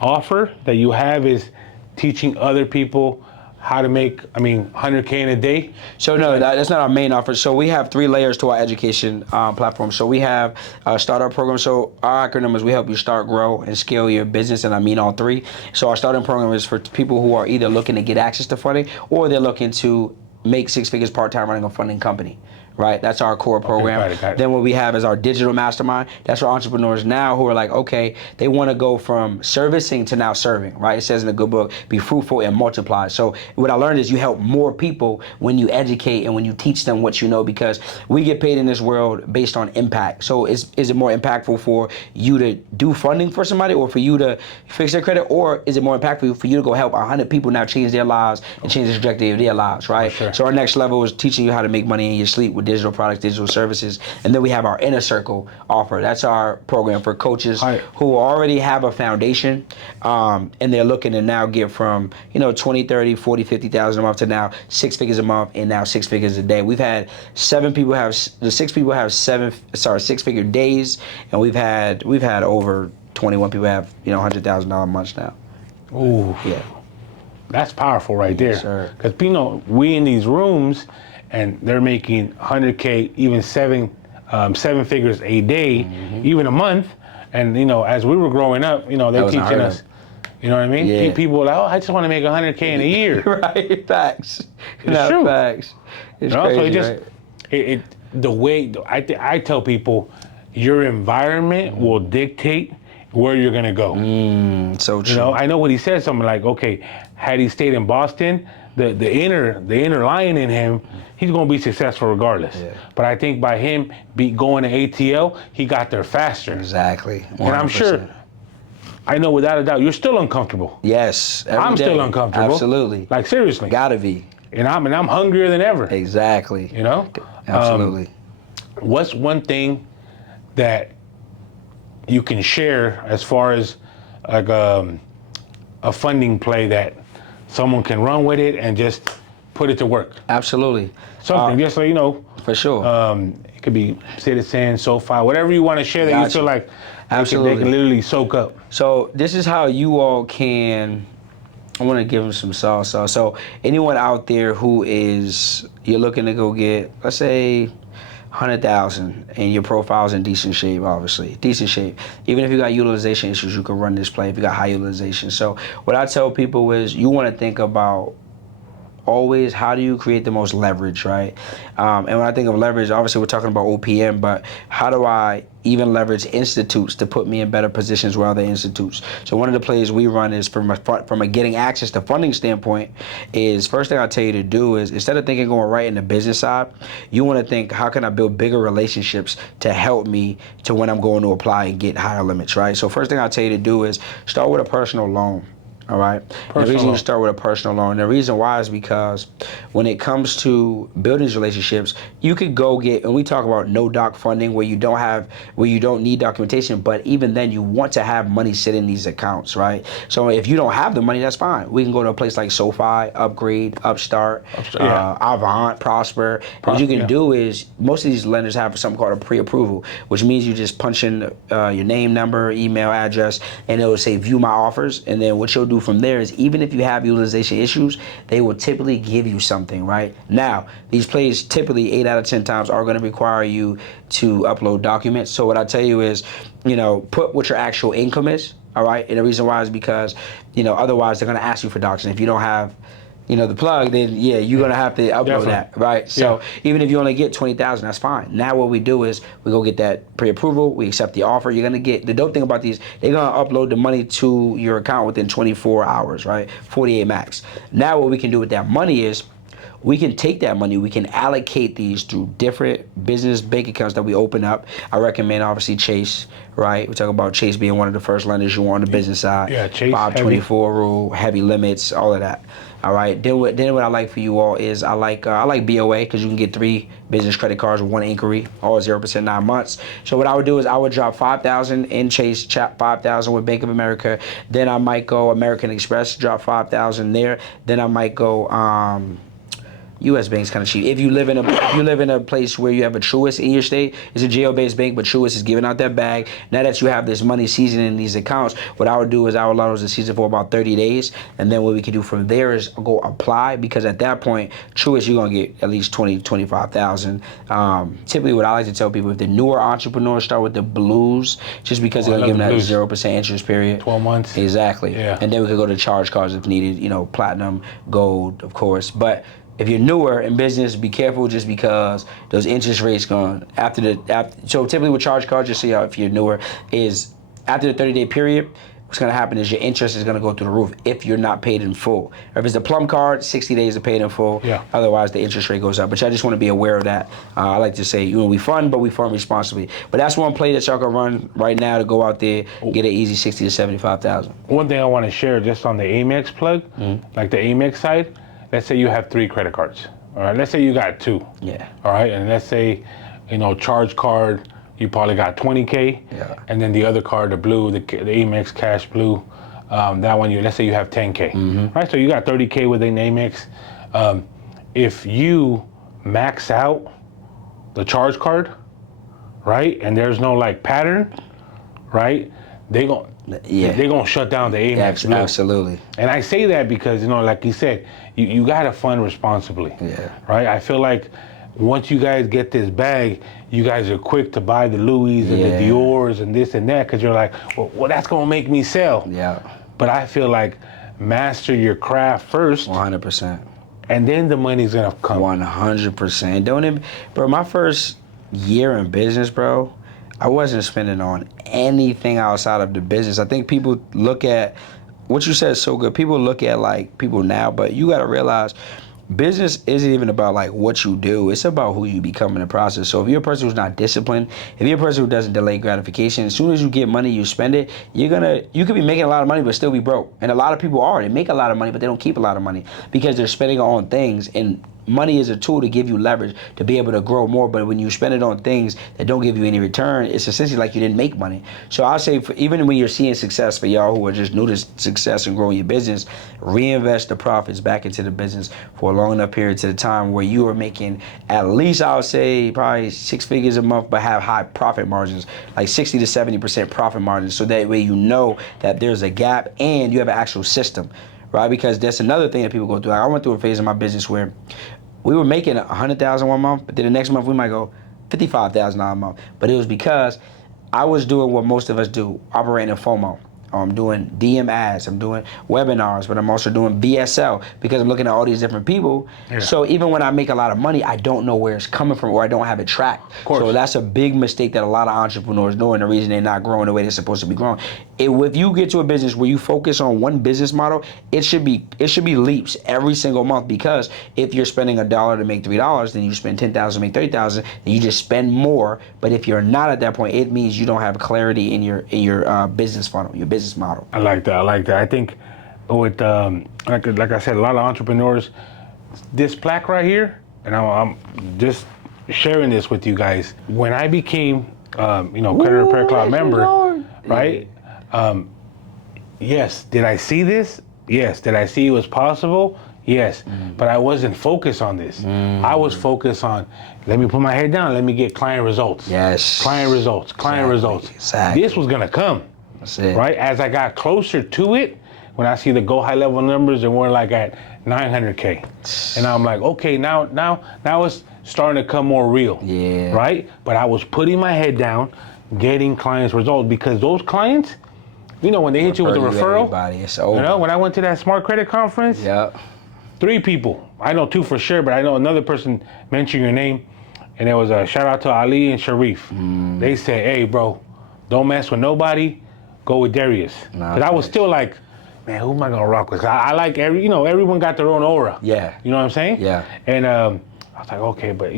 offer that you have is teaching other people how to make, 100K in a day? So no, that's not our main offer. So we have 3 layers to our education platform. So we have a startup program. So our acronym is we help you start, grow, and scale your business, and I mean all 3. So our starting program is for people who are either looking to get access to funding or they're looking to make 6 figures part-time running a funding company, right? That's our core program. Got it. Then what we have is our digital mastermind. That's for entrepreneurs now who are like, okay, they want to go from servicing to now serving, right? It says in the good book, be fruitful and multiply. So what I learned is you help more people when you educate and when you teach them what you know, because we get paid in this world based on impact. So is it more impactful for you to do funding for somebody, or for you to fix their credit, or is it more impactful for you to go help 100 people now change their lives and change the trajectory of their lives, right? Sure. So our next level is teaching you how to make money in your sleep with digital products, digital services. And then we have our inner circle offer. That's our program for coaches who already have a foundation, and they're looking to now get from, 20, 30, 40, 50,000 a month to now 6 figures a month, and now 6 figures a day. We've had 6 people have 6-figure days, and we've had over 21 people have, $100,000 months now. Ooh. Yeah. That's powerful right Yes, there. Because we in these rooms, and they're making 100K, even seven figures a day, even a month. And as we were growing up, they're teaching us. You know what I mean? Yeah. People are like, I just want to make 100K in a year. Right. Facts. It's true. Facts. It's crazy, right? The way I tell people, your environment will dictate where you're gonna go. So true. I know what he said, something like, okay, had he stayed in Boston, the inner lion in him, he's gonna be successful regardless. Yeah. But I think by him going to ATL, he got there faster. Exactly. 100%. And I'm sure, I know without a doubt, you're still uncomfortable. Yes. I'm still uncomfortable. Absolutely. Like seriously. Gotta be. And I'm hungrier than ever. Exactly. Absolutely. Absolutely. What's one thing that you can share as far as like a funding play that someone can run with it and just put it to work? Absolutely. Something, just so For sure. It could be Citizen, SoFi, whatever you want to share that you feel like Absolutely. They can literally soak up. So this is how you all can, I want to give them some sauce. So anyone out there who you're looking to go get, let's say, 100,000, and your profile's in decent shape, obviously. Decent shape. Even if you got utilization issues, you can run this play if you got high utilization. So what I tell people is you want to think about always how do you create the most leverage, right? And when I think of leverage, obviously we're talking about OPM, but how do I even leverage institutes to put me in better positions with other institutes? So one of the plays we run is from a getting access to funding standpoint is, first thing I tell you to do is, instead of thinking going right in the business side, you want to think, how can I build bigger relationships to help me to when I'm going to apply and get higher limits, right? So first thing I tell you to do is start with a personal loan. All right. The reason you start with a personal loan, the reason why is because when it comes to building these relationships, you could go get, and we talk about no doc funding where you don't need documentation, but even then you want to have money sit in these accounts, right? So if you don't have the money, that's fine. We can go to a place like SoFi, Upgrade, Upstart, Avant, Prosper. What you can do is, most of these lenders have something called a pre-approval, which means you just punch in your name, number, email, address, and it will say view my offers. And then what you'll do from there is, even if you have utilization issues, they will typically give you something, right? Now, these plays typically 8 out of 10 times are going to require you to upload documents. So what I tell you is, put what your actual income is, all right? And the reason why is because, otherwise they're going to ask you for docs. And if you don't have the plug, then you're gonna have to upload that, right? So even if you only get 20,000, that's fine. Now what we do is we go get that pre-approval, we accept the offer. You're gonna get, the dope thing about these, they're gonna upload the money to your account within 24 hours, right? 48 max. Now what we can do with that money is, we can take that money, we can allocate these through different business bank accounts that we open up. I recommend obviously Chase, right? We talk about Chase being one of the first lenders you want on the business side. Yeah, Chase, 524 rule, heavy limits, all of that. All right. Then what I like for you all is I like BOA, because you can get 3 business credit cards with 1 inquiry, all 0% 9 months. So what I would do is I would drop 5,000 in Chase, 5,000 with Bank of America. Then I might go American Express, drop 5,000 there. Then I might go U.S. Bank's kind of cheap. If you live in a place where you have a Truist in your state, it's a jail-based bank, but Truist is giving out that bag. Now that you have this money seasoned in these accounts, what I would do is I would allow those to season for about 30 days, and then what we can do from there is go apply, because at that point, Truist, you're gonna get at least 20, 25,000. Typically, what I like to tell people, if the newer entrepreneurs start with the blues, just because they're gonna give them that 0% interest period. 12 months. Exactly. Yeah. And then we could go to charge cards if needed. Platinum, gold, of course, but if you're newer in business, be careful just because those interest rates gone so typically with charge cards, just so y'all, if you're newer, is after the 30-day period, what's gonna happen is your interest is gonna go through the roof if you're not paid in full. Or if it's a plum card, 60 days to pay it in full. Yeah. Otherwise, the interest rate goes up. But y'all just want to be aware of that. I like to say, we fund, but we fund responsibly. But that's one play that y'all can run right now to go out there, get an easy 60 to 75,000. One thing I want to share just on the Amex plug, like the Amex side. Let's say you have 3 credit cards. All right. Let's say you got 2. Yeah. All right. And let's say, charge card, you probably got 20K. Yeah. And then the other card, the blue, the Amex Cash Blue, that one, let's say you have 10K. Right. So you got 30K within Amex. If you max out the charge card, right, and there's no like pattern, right, they're gonna shut down the Amex Blue. Absolutely. And I say that because, like you said, you gotta fund responsibly. Yeah. Right? I feel like once you guys get this bag, you guys are quick to buy the Louis and the Dior's and this and that because you're like, well, that's gonna make me sell. Yeah. But I feel like master your craft first. 100%. And then the money's gonna come. 100%. Don't even, bro, my first year in business, bro, I wasn't spending on anything outside of the business. I think people look at, what you said is so good. People look at like people now, but you got to realize business isn't even about like what you do. It's about who you become in the process. So if you're a person who's not disciplined, if you're a person who doesn't delay gratification, as soon as you get money, you spend it, you could be making a lot of money but still be broke. And a lot of people are. They make a lot of money but they don't keep a lot of money because they're spending it on things, and money is a tool to give you leverage to be able to grow more, but when you spend it on things that don't give you any return, it's essentially like you didn't make money. So I'll say, even when you're seeing success, for y'all who are just new to success and growing your business, reinvest the profits back into the business for a long enough period of time where you are making at least, I would say, probably 6 figures a month, but have high profit margins, like 60 to 70% profit margins, so that way you know that there's a gap and you have an actual system. Right, because that's another thing that people go through. Like I went through a phase in my business where we were making $100,000 one month, but then the next month we might go $55,000 a month. But it was because I was doing what most of us do, operating in FOMO. I'm doing DM ads, I'm doing webinars, but I'm also doing VSL because I'm looking at all these different people. Yeah. So even when I make a lot of money, I don't know where it's coming from or I don't have it tracked. So that's a big mistake that a lot of entrepreneurs do, and the reason they're not growing the way they're supposed to be growing. If you get to a business where you focus on one business model, it should be leaps every single month, because if you're spending $1 to make $3, then you spend $10,000 to make $30,000, then you just spend more. But if you're not at that point, it means you don't have clarity in your business funnel, your business model. I like that. I think with like I said, a lot of entrepreneurs, this plaque right here, and I'm just sharing this with you guys. When I became Credit Repair Cloud member, right? Yes. Did I see this? Yes. Did I see it was possible? Yes. But I wasn't focused on this. I was focused on, let me put my head down, let me get client results. Yes. Client results. Exactly. This was gonna come. That's it. Right? As I got closer to it, when I see the go high level numbers and we're like at 900K. And I'm like, okay, now it's starting to come more real. Yeah. Right? But I was putting my head down, getting clients results, because those clients, when they hit you with a referral, it's over. When I went to that Smart Credit conference, 3 people, I know 2 for sure, but I know another person mentioned your name, and it was a shout out to Ali and Sharif. They said, hey bro, don't mess with nobody, go with Darius. Because I was still like, man, who am I gonna rock with? I like everyone got their own aura. Yeah. You know what I'm saying? Yeah. And I was like, okay, but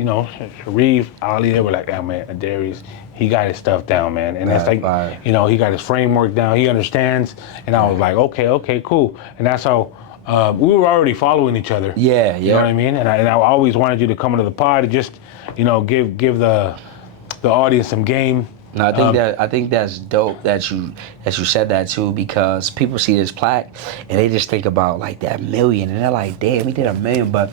Sharif, Ali, they were like, yeah, man, Darius, he got his stuff down, man. And that's like, he got his framework down, he understands. And I was like, okay, cool. And that's how we were already following each other. Yeah. You know what I mean? And I always wanted you to come into the pod and just, give the audience some game. No, I think that's dope that you said that too, because people see this plaque and they just think about like that million and they're like, damn, he did $1 million. But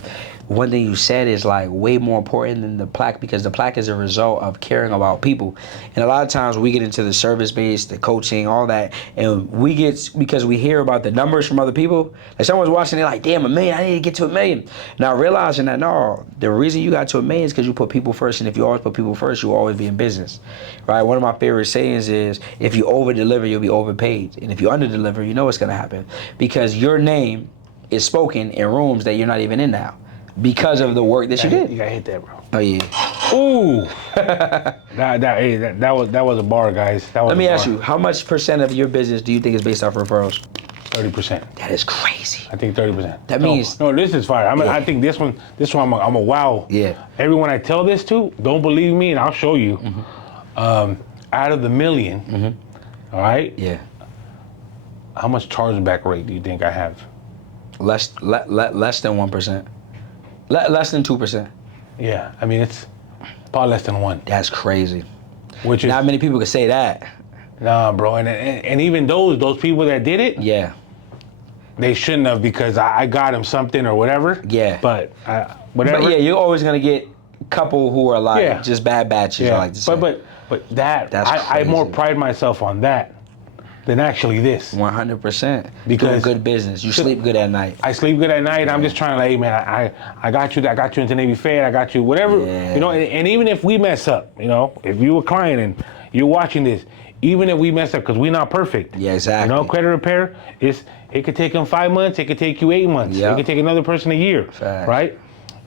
one thing you said is like way more important than the plaque, because the plaque is a result of caring about people. And a lot of times we get into the service base, the coaching, all that, and we get, because we hear about the numbers from other people, like someone's watching, they're like, damn, $1 million, I need to get to $1 million. Now realizing that, no, the reason you got to $1 million is because you put people first, and if you always put people first, you'll always be in business, right? One of my favorite sayings is, if you over-deliver, you'll be overpaid. And if you under-deliver, you know what's gonna happen, because your name is spoken in rooms that you're not even in now. Because of the work that you did. You gotta hit that, bro. Oh yeah. Ooh. that was a bar, guys. Let me ask you, how much percent of your business do you think is based off referrals? 30%. That is crazy. I think 30%. That means no. This is fire. I think this one. I'm a wow. Yeah. Everyone I tell this to, don't believe me, and I'll show you. Out of the million, all right. Yeah. How much chargeback rate do you think I have? Less than 1%. Less than 2%. Yeah. I mean, it's probably less than 1. That's crazy. Which is not many people can say that. Nah, bro. And even those people that did it. Yeah. They shouldn't have because I got them something or whatever. Yeah. But whatever. But yeah, you're always gonna get a couple who are like just bad batches. I like to say. But that's I crazy. more pride myself on that than actually this. 100%. Because doing good business. You sleep good at night. I sleep good at night. I'm just trying to like, hey man, I got you. I got you into Navy Fed. I got you whatever. Yeah. You know. And even if we mess up, you know, if you a client and you're watching this, even if we mess up, because we're not perfect. Yeah, exactly. You know, credit repair it could take them 5 months. It could take you 8 months. Yep. It could take another person a year. Fact. Right?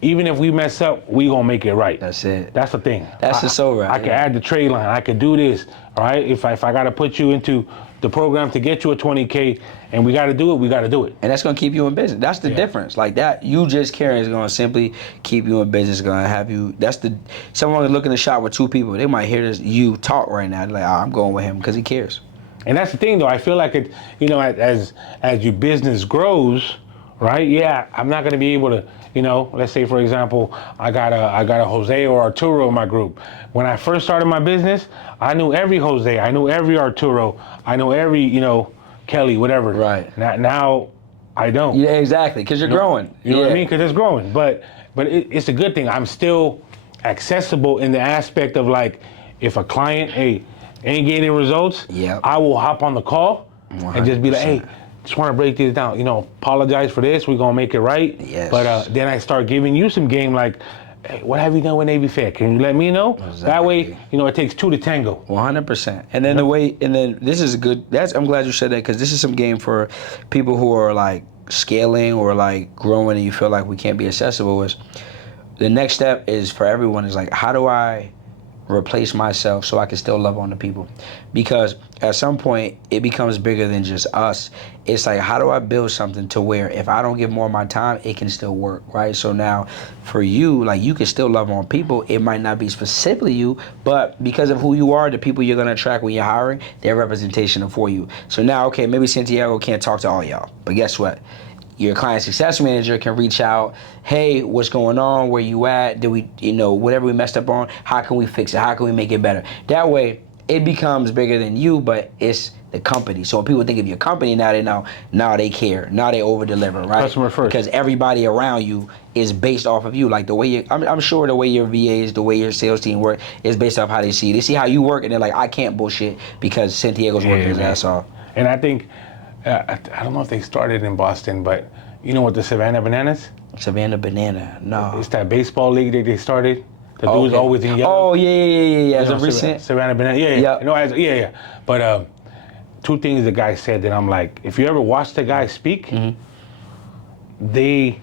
Even if we mess up, we gonna make it right. That's it. That's the thing. That's just so right. I can add the trade line. I can do this. All right. If I gotta put you into the program to get you a 20K, and we gotta do it, we gotta do it. And that's gonna keep you in business. That's the difference. Like that, you just caring is gonna simply keep you in business. Gonna have you. Someone looking to shop with 2 people. They might hear this you talk right now. They're like, I'm going with him because he cares. And that's the thing, though. I feel like it. You know, as your business grows, right? Yeah, I'm not gonna be able to. You know, let's say for example, I got a Jose or Arturo in my group. When I first started my business, I knew every Jose, I knew every Arturo, I know every Kelly, whatever. Right. Now I don't. Yeah, exactly. Because you're growing. You know what I mean? Because it's growing. But it's a good thing. I'm still accessible in the aspect of like, if a client, ain't getting results, I will hop on the call 100%. And just be like, hey. Just want to break this down. Apologize for this. We're going to make it right. Yes. But then I start giving you some game like, hey, what have you done with Navy Fed? Can you let me know? Exactly. That way, it takes 2 to tango. 100%. And then this is good. I'm glad you said that because this is some game for people who are like scaling or like growing and you feel like we can't be accessible. The next step is for everyone is like, how do I replace myself so I can still love on the people? Because at some point it becomes bigger than just us. It's like, how do I build something to where if I don't give more of my time, it can still work, right? So now for you, like you can still love on people. It might not be specifically you, but because of who you are, the people you're gonna attract when you're hiring, they're representation for you. So now, okay, maybe Santiago can't talk to all y'all, but guess what? Your client success manager can reach out. Hey, what's going on? Where you at? Did we, whatever we messed up on, how can we fix it? How can we make it better? That way, it becomes bigger than you, but it's the company. So when people think of your company, now they know, now they care. Now they over deliver, right? Customer first. Because everybody around you is based off of you. Like the way I'm sure the way your VAs, the way your sales team work is based off how they see you. They see how you work and they're like, I can't bullshit because Santiago's working his ass off. And I think, I don't know if they started in Boston, but you know what the Savannah Bananas? Savannah Banana, no. It's that baseball league that they started. The dude's always in yellow. Oh, yeah. As a recent. Savannah Banana, yeah. Yeah. But 2 things the guy said that I'm like, if you ever watch the guy speak, they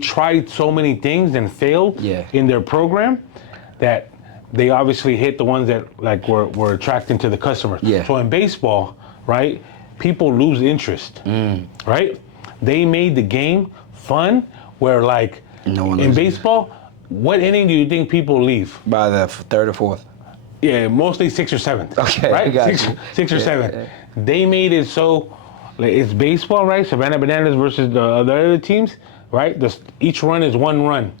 tried so many things and failed in their program that they obviously hit the ones that like were attracting to the customers. Yeah. So in baseball, right, people lose interest, right? They made the game fun where like in baseball, what inning do you think people leave? By the 3rd or 4th. Yeah, mostly 6th or 7th. Okay, right? got 6th or 7th. Yeah. They made it so like, it's baseball, right? Savannah Bananas versus the other teams, right? Each run is 1 run.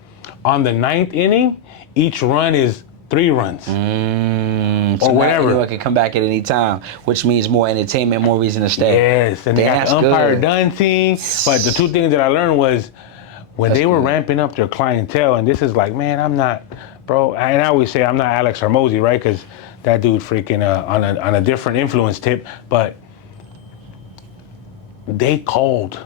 On the 9th inning, each run is 3 runs. Or whatever. Anyone can come back at any time, which means more entertainment, more reason to stay. Yes, and they got the umpire dancing. But the 2 things that I learned was when they were ramping up their clientele, and this is like, man, I'm not, bro, and I always say I'm not Alex Hormozy, right? Because that dude freaking on a different influence tip, but they called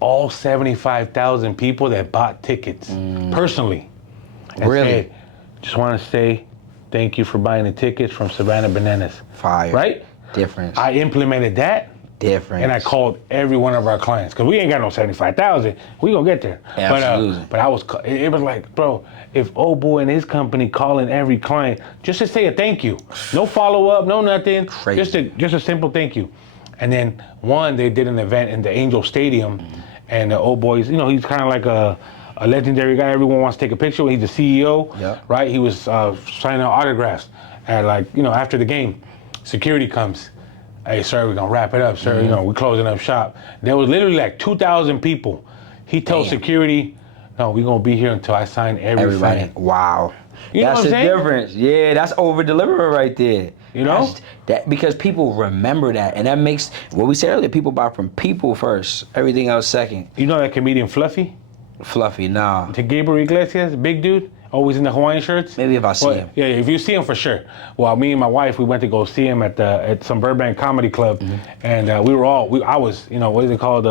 all 75,000 people that bought tickets personally. And said, just want to say thank you for buying the tickets from Savannah Bananas. Fire. Right? Difference. I implemented that. difference. And I called every one of our clients because we ain't got no 75,000. We gonna get there. Absolutely. But I was, it was like, bro, if old boy and his company calling every client just to say a thank you, no follow up, no nothing, Crazy. just a simple thank you. And then they did an event in the Angel Stadium, and the old boys, he's kind of like a legendary guy. Everyone wants to take a picture with. He's the CEO, right? He was signing out autographs at after the game. Security comes. Hey, sir, we're gonna wrap it up, sir. We're closing up shop. There was literally like 2,000 people. He told security, no, we're gonna be here until I sign everybody. Fan. Wow. You know that's what I'm the saying? difference. Yeah, that's over delivering right there. That because people remember that, and that makes what we said earlier. People buy from people first, everything else second. You know that comedian Fluffy? Fluffy, nah. To Gabriel Iglesias, big dude, always in the Hawaiian shirts. Maybe if I see him. Yeah, if you see him for sure. Well, me and my wife, we went to go see him at some Burbank comedy club, and I was, what is it called?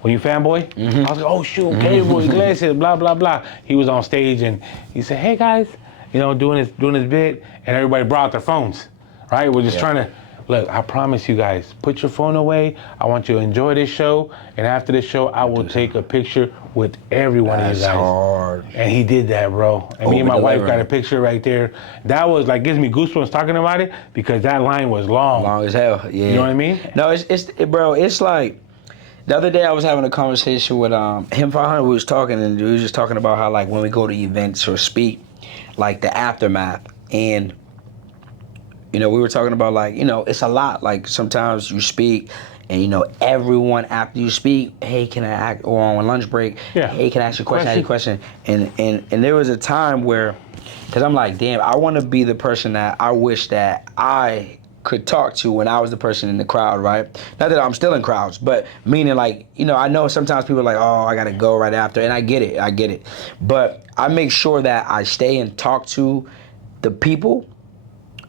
When you fanboy? I was like, oh shoot, Gabriel Iglesias, blah blah blah. He was on stage and he said, hey guys, doing his bit, and everybody brought out their phones, right? We're just trying to. Look, I promise you guys, put your phone away. I want you to enjoy this show. And after this show, I will take a picture with every one of you guys. That's hard. And he did that, bro. And me and my wife got a picture right there. That was like, gives me goosebumps talking about it because that line was long. Long as hell, yeah. You know what I mean? No, bro, it's like, the other day I was having a conversation with him 500. We was talking, and we was just talking about how, like, when we go to events or speak, like the aftermath. And we were talking about, like, it's a lot. Like, sometimes you speak and, everyone after you speak, hey, can I act, or on lunch break, hey, can I ask you a question, ask you a question. And there was a time where, because I'm like, damn, I want to be the person that I wish that I could talk to when I was the person in the crowd, right? Not that I'm still in crowds, but meaning, like, I know sometimes people are like, oh, I got to go right after, and I get it. But I make sure that I stay and talk to the people,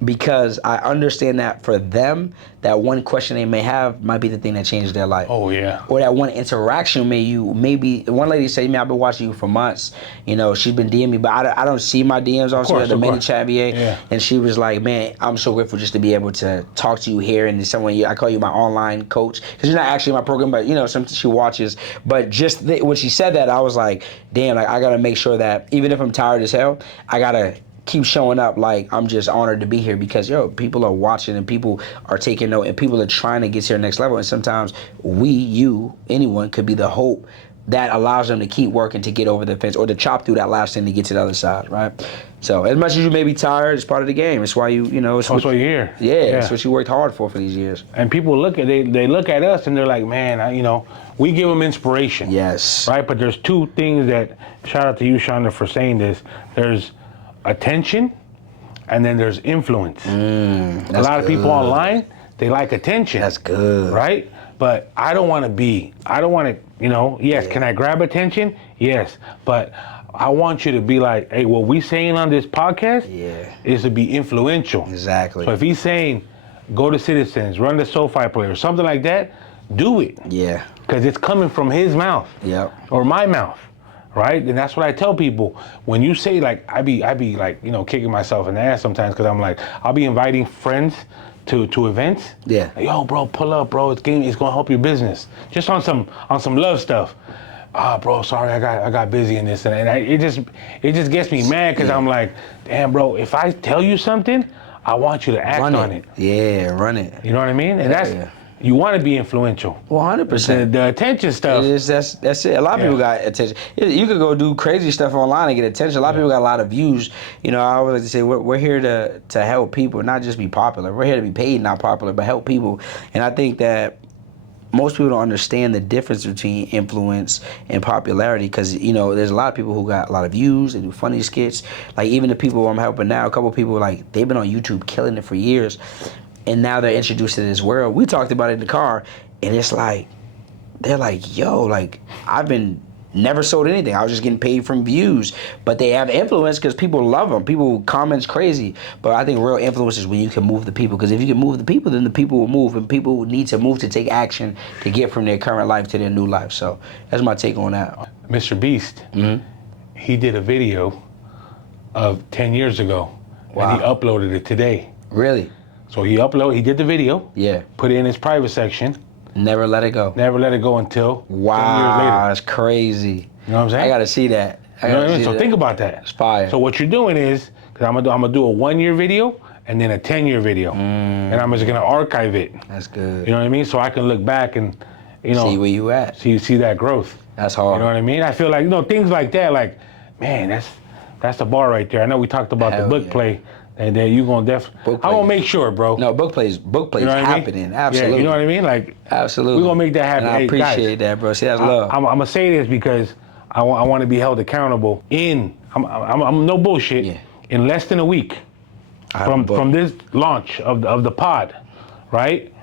because I understand that for them, that one question they may have might be the thing that changes their life. Oh, yeah. Or that one interaction maybe one lady said to me, I've been watching you for months. She's been DMing me, but I don't see my DMs. Also, the many Chavier. Yeah. And she was like, man, I'm so grateful just to be able to talk to you here. And someone, I call you my online coach. Because you're not actually in my program, but, something she watches. But just when she said that, I was like, damn, like, I got to make sure that even if I'm tired as hell, I got to keep showing up like I'm just honored to be here, because people are watching and people are taking note and people are trying to get to their next level, and sometimes anyone could be the hope that allows them to keep working to get over the fence or to chop through that last thing to get to the other side, right? So as much as you may be tired, it's part of the game. It's why it's what you're here. Yeah, it's what you worked hard for these years. And people they look at us and they're like, man, we give them inspiration. Yes. Right, but there's two things that, shout out to you, Shonda, for saying this. There's attention, and then there's influence. A lot of people online, they like attention. That's good. Right? But I don't want to, yes, can I grab attention? Yes. But I want you to be like, hey, what we saying on this podcast is to be influential. Exactly. So if he's saying, go to Citizens, run the SoFi player, something like that, do it. Yeah. Because it's coming from his mouth. Yep. Or my mouth. Right? And that's what I tell people. When you say, like, I be like, kicking myself in the ass sometimes, because I'm like, I'll be inviting friends to events. Yeah. Like, yo, bro, pull up, bro. It's gonna help your business. Just on some love stuff. Bro, sorry, I got busy in this, and it just gets me mad, because I'm like, damn, bro, if I tell you something, I want you to act on it. Yeah, run it. You know what I mean? And you want to be influential. 100%. The attention stuff. That's it. A lot of people got attention. You could go do crazy stuff online and get attention. A lot of people got a lot of views. I always like to say we're here to help people, not just be popular. We're here to be paid, not popular, but help people. And I think that most people don't understand the difference between influence and popularity, because there's a lot of people who got a lot of views. They do funny skits. Like, even the people I'm helping now, a couple of people, like, they've been on YouTube killing it for years. And now they're introduced to this world. We talked about it in the car, and it's like, they're like, yo, like, I've been never sold anything. I was just getting paid from views. But they have influence because people love them. People comments crazy. But I think real influence is when you can move the people. Because if you can move the people, then the people will move. And people need to move to take action to get from their current life to their new life. So that's my take on that. Mr. Beast, he did a video of 10 years ago. Wow. And he uploaded it today. Really? So he did the video, yeah, put it in his private section, Never let it go. Never let it go until 10 years Wow, later. that's crazy. You know what I'm saying? I gotta see that. You know what I mean? So think about that. It's fire. So what you're doing is, because I'm gonna do a 1-year video and then a 10-year video, and I'm just gonna archive it. That's good. You know what I mean? So I can look back and, you know, see where you at. See that growth. That's hard. You know what I mean? I feel like, you know, things like that, like, man, that's the bar right there. I know we talked about the book play, and then you gonna definitely. I'm gonna make sure, bro. No, book plays You know what I happening. mean? Absolutely. Yeah, you know what I mean? Like, absolutely. we're gonna make that happen. And I appreciate that, bro. See, that's love. I'm gonna say this because I want to be held accountable. I'm no bullshit. Yeah. In less than a week from this launch of the pod, right?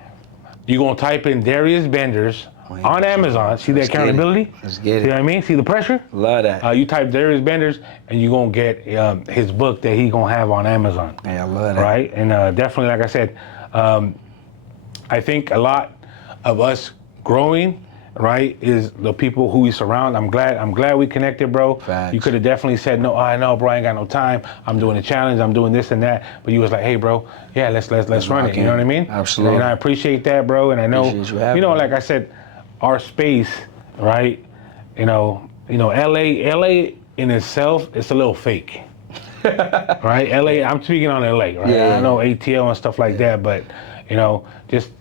You're gonna type in Darius Benders on Amazon. See the accountability? Let's get it. See what I mean? See the pressure? Love that. You type Darius Benders and you're gonna get his book that he gonna have on Amazon. Yeah, I love that. Right? And definitely, like I said, I think a lot of us growing, right, is the people who we surround. I'm glad we connected, bro. Facts. You could have definitely said, no, I know, bro, I ain't got no time. I'm doing a challenge, I'm doing this and that. But you was like, hey, bro, yeah, let's run it. You know what I mean? Absolutely. And I appreciate that, bro. And I know, you know, like I said, our space, right? You know, LA in itself, it's a little fake. Right? LA, I'm speaking on LA, right? Yeah. I know ATL and stuff like that, but you know, just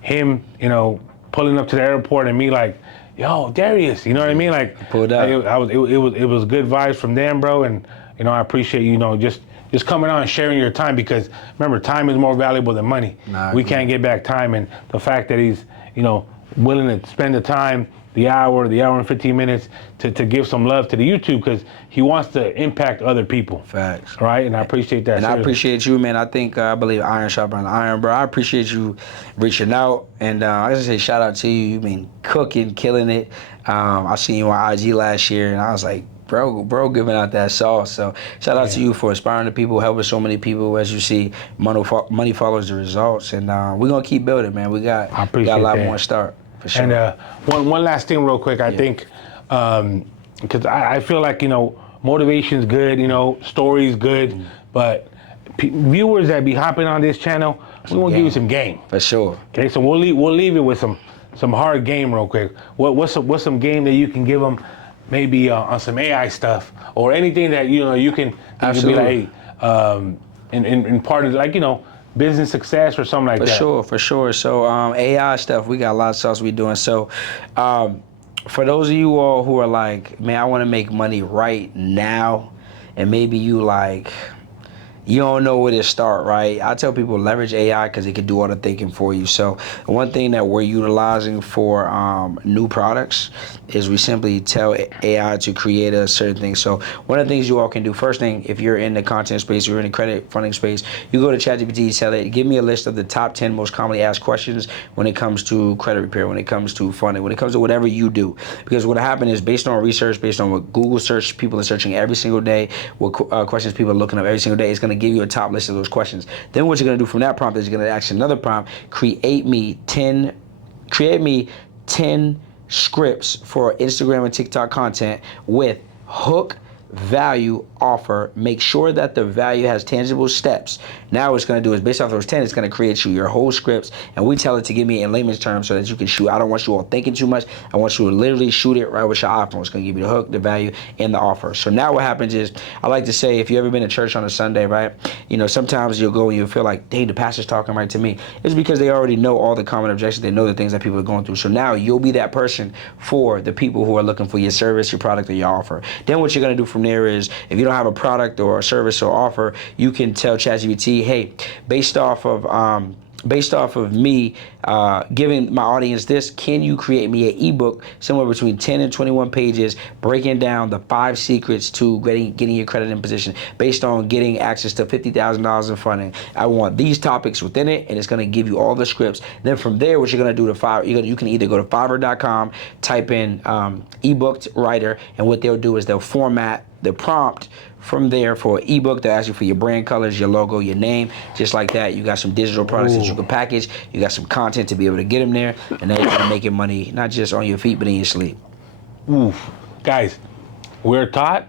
him, you know, pulling up to the airport and me like, yo, Darius, you know what I mean? Like, pulled up. It was good vibes from them, bro, and you know, I appreciate you know just coming on and sharing your time, because remember, time is more valuable than money. We can't get back time, and the fact that he's, you know, willing to spend the time, the hour and 15 minutes to give some love to the YouTube, because he wants to impact other people. Facts. Right? And I appreciate that. And seriously. I appreciate you, man. I think, I believe iron sharpens iron, bro. I appreciate you reaching out. And I just say shout out to you. You've been cooking, killing it. I seen you on IG last year, and I was like, bro giving out that sauce. So shout out to you for inspiring the people, helping so many people. As you see, money follows the results. And we're going to keep building, man. We got a lot more to start. For sure. And one last thing real quick, I think, because I feel like, you know, motivation's good, you know, story's good, but viewers that be hopping on this channel, we want to give you some game. For sure. Okay, so we'll leave it with some hard game real quick. What's some game that you can give them, maybe on some AI stuff, or anything that, you know, you can be like, hey, in part of, like, you know, business success or something like that. For sure. So AI stuff, we got a lot of stuff we doing. So for those of you all who are like, man, I want to make money right now, and maybe you like, you don't know where to start, right? I tell people leverage AI because it can do all the thinking for you. So one thing that we're utilizing for new products is we simply tell AI to create a certain thing. So one of the things you all can do, first thing, if you're in the content space, you're in the credit funding space, you go to ChatGPT, tell it, give me a list of the top 10 most commonly asked questions when it comes to credit repair, when it comes to funding, when it comes to whatever you do. Because what happened is, based on research, based on what Google search people are searching every single day, what questions people are looking up every single day, it's going to give you a top list of those questions. Then what you're going to do from that prompt is you're going to ask another prompt, create me 10 scripts for Instagram and TikTok content with hook, value, offer. Make sure that the value has tangible steps. Now what it's going to do is, based off those 10, it's going to create you your whole scripts, and we tell it to give me in layman's terms so that you can shoot. I don't want you all thinking too much. I want you to literally shoot it right with your iPhone. It's going to give you the hook, the value, and the offer. So now what happens is, I like to say, if you ever been to church on a Sunday, right, you know, sometimes you'll go and you'll feel like, dang, the pastor's talking right to me. It's because they already know all the common objections. They know the things that people are going through. So now you'll be that person for the people who are looking for your service, your product, or your offer. Then what you're going to do from there is, if you don't have a product or a service or offer, you can tell ChatGPT, hey, based off of me giving my audience this, can you create me an ebook somewhere between 10 and 21 pages breaking down the 5 secrets to getting your credit in position based on getting access to $50,000 in funding. I want these topics within it, and it's going to give you all the scripts. Then from there, what you're going to do you can either go to Fiverr.com, type in ebook writer, and what they'll do is they'll format the prompt from there for an ebook. They'll ask you for your brand colors, your logo, your name, just like that. You got some digital products that you can package. You got some content to be able to get them there, and then you're gonna make your money not just on your feet but in your sleep. Oof. Guys, we're taught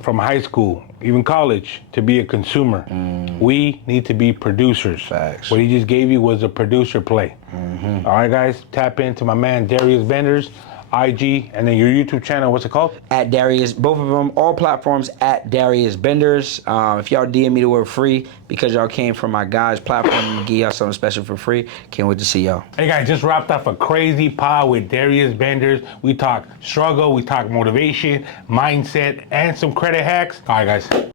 from high school, even college, to be a consumer. We need to be producers. Facts. What he just gave you was a producer play. All right, guys, tap into my man Darius Benders, IG, and then your YouTube channel. What's it called? At Darius, both of them, all platforms at Darius Benders. If y'all DM me the word free because y'all came from my guys' platform, I'm gonna give y'all something special for free. Can't wait to see y'all. Hey guys, just wrapped off a crazy pod with Darius Benders. We talk struggle, we talk motivation, mindset, and some credit hacks. All right, guys.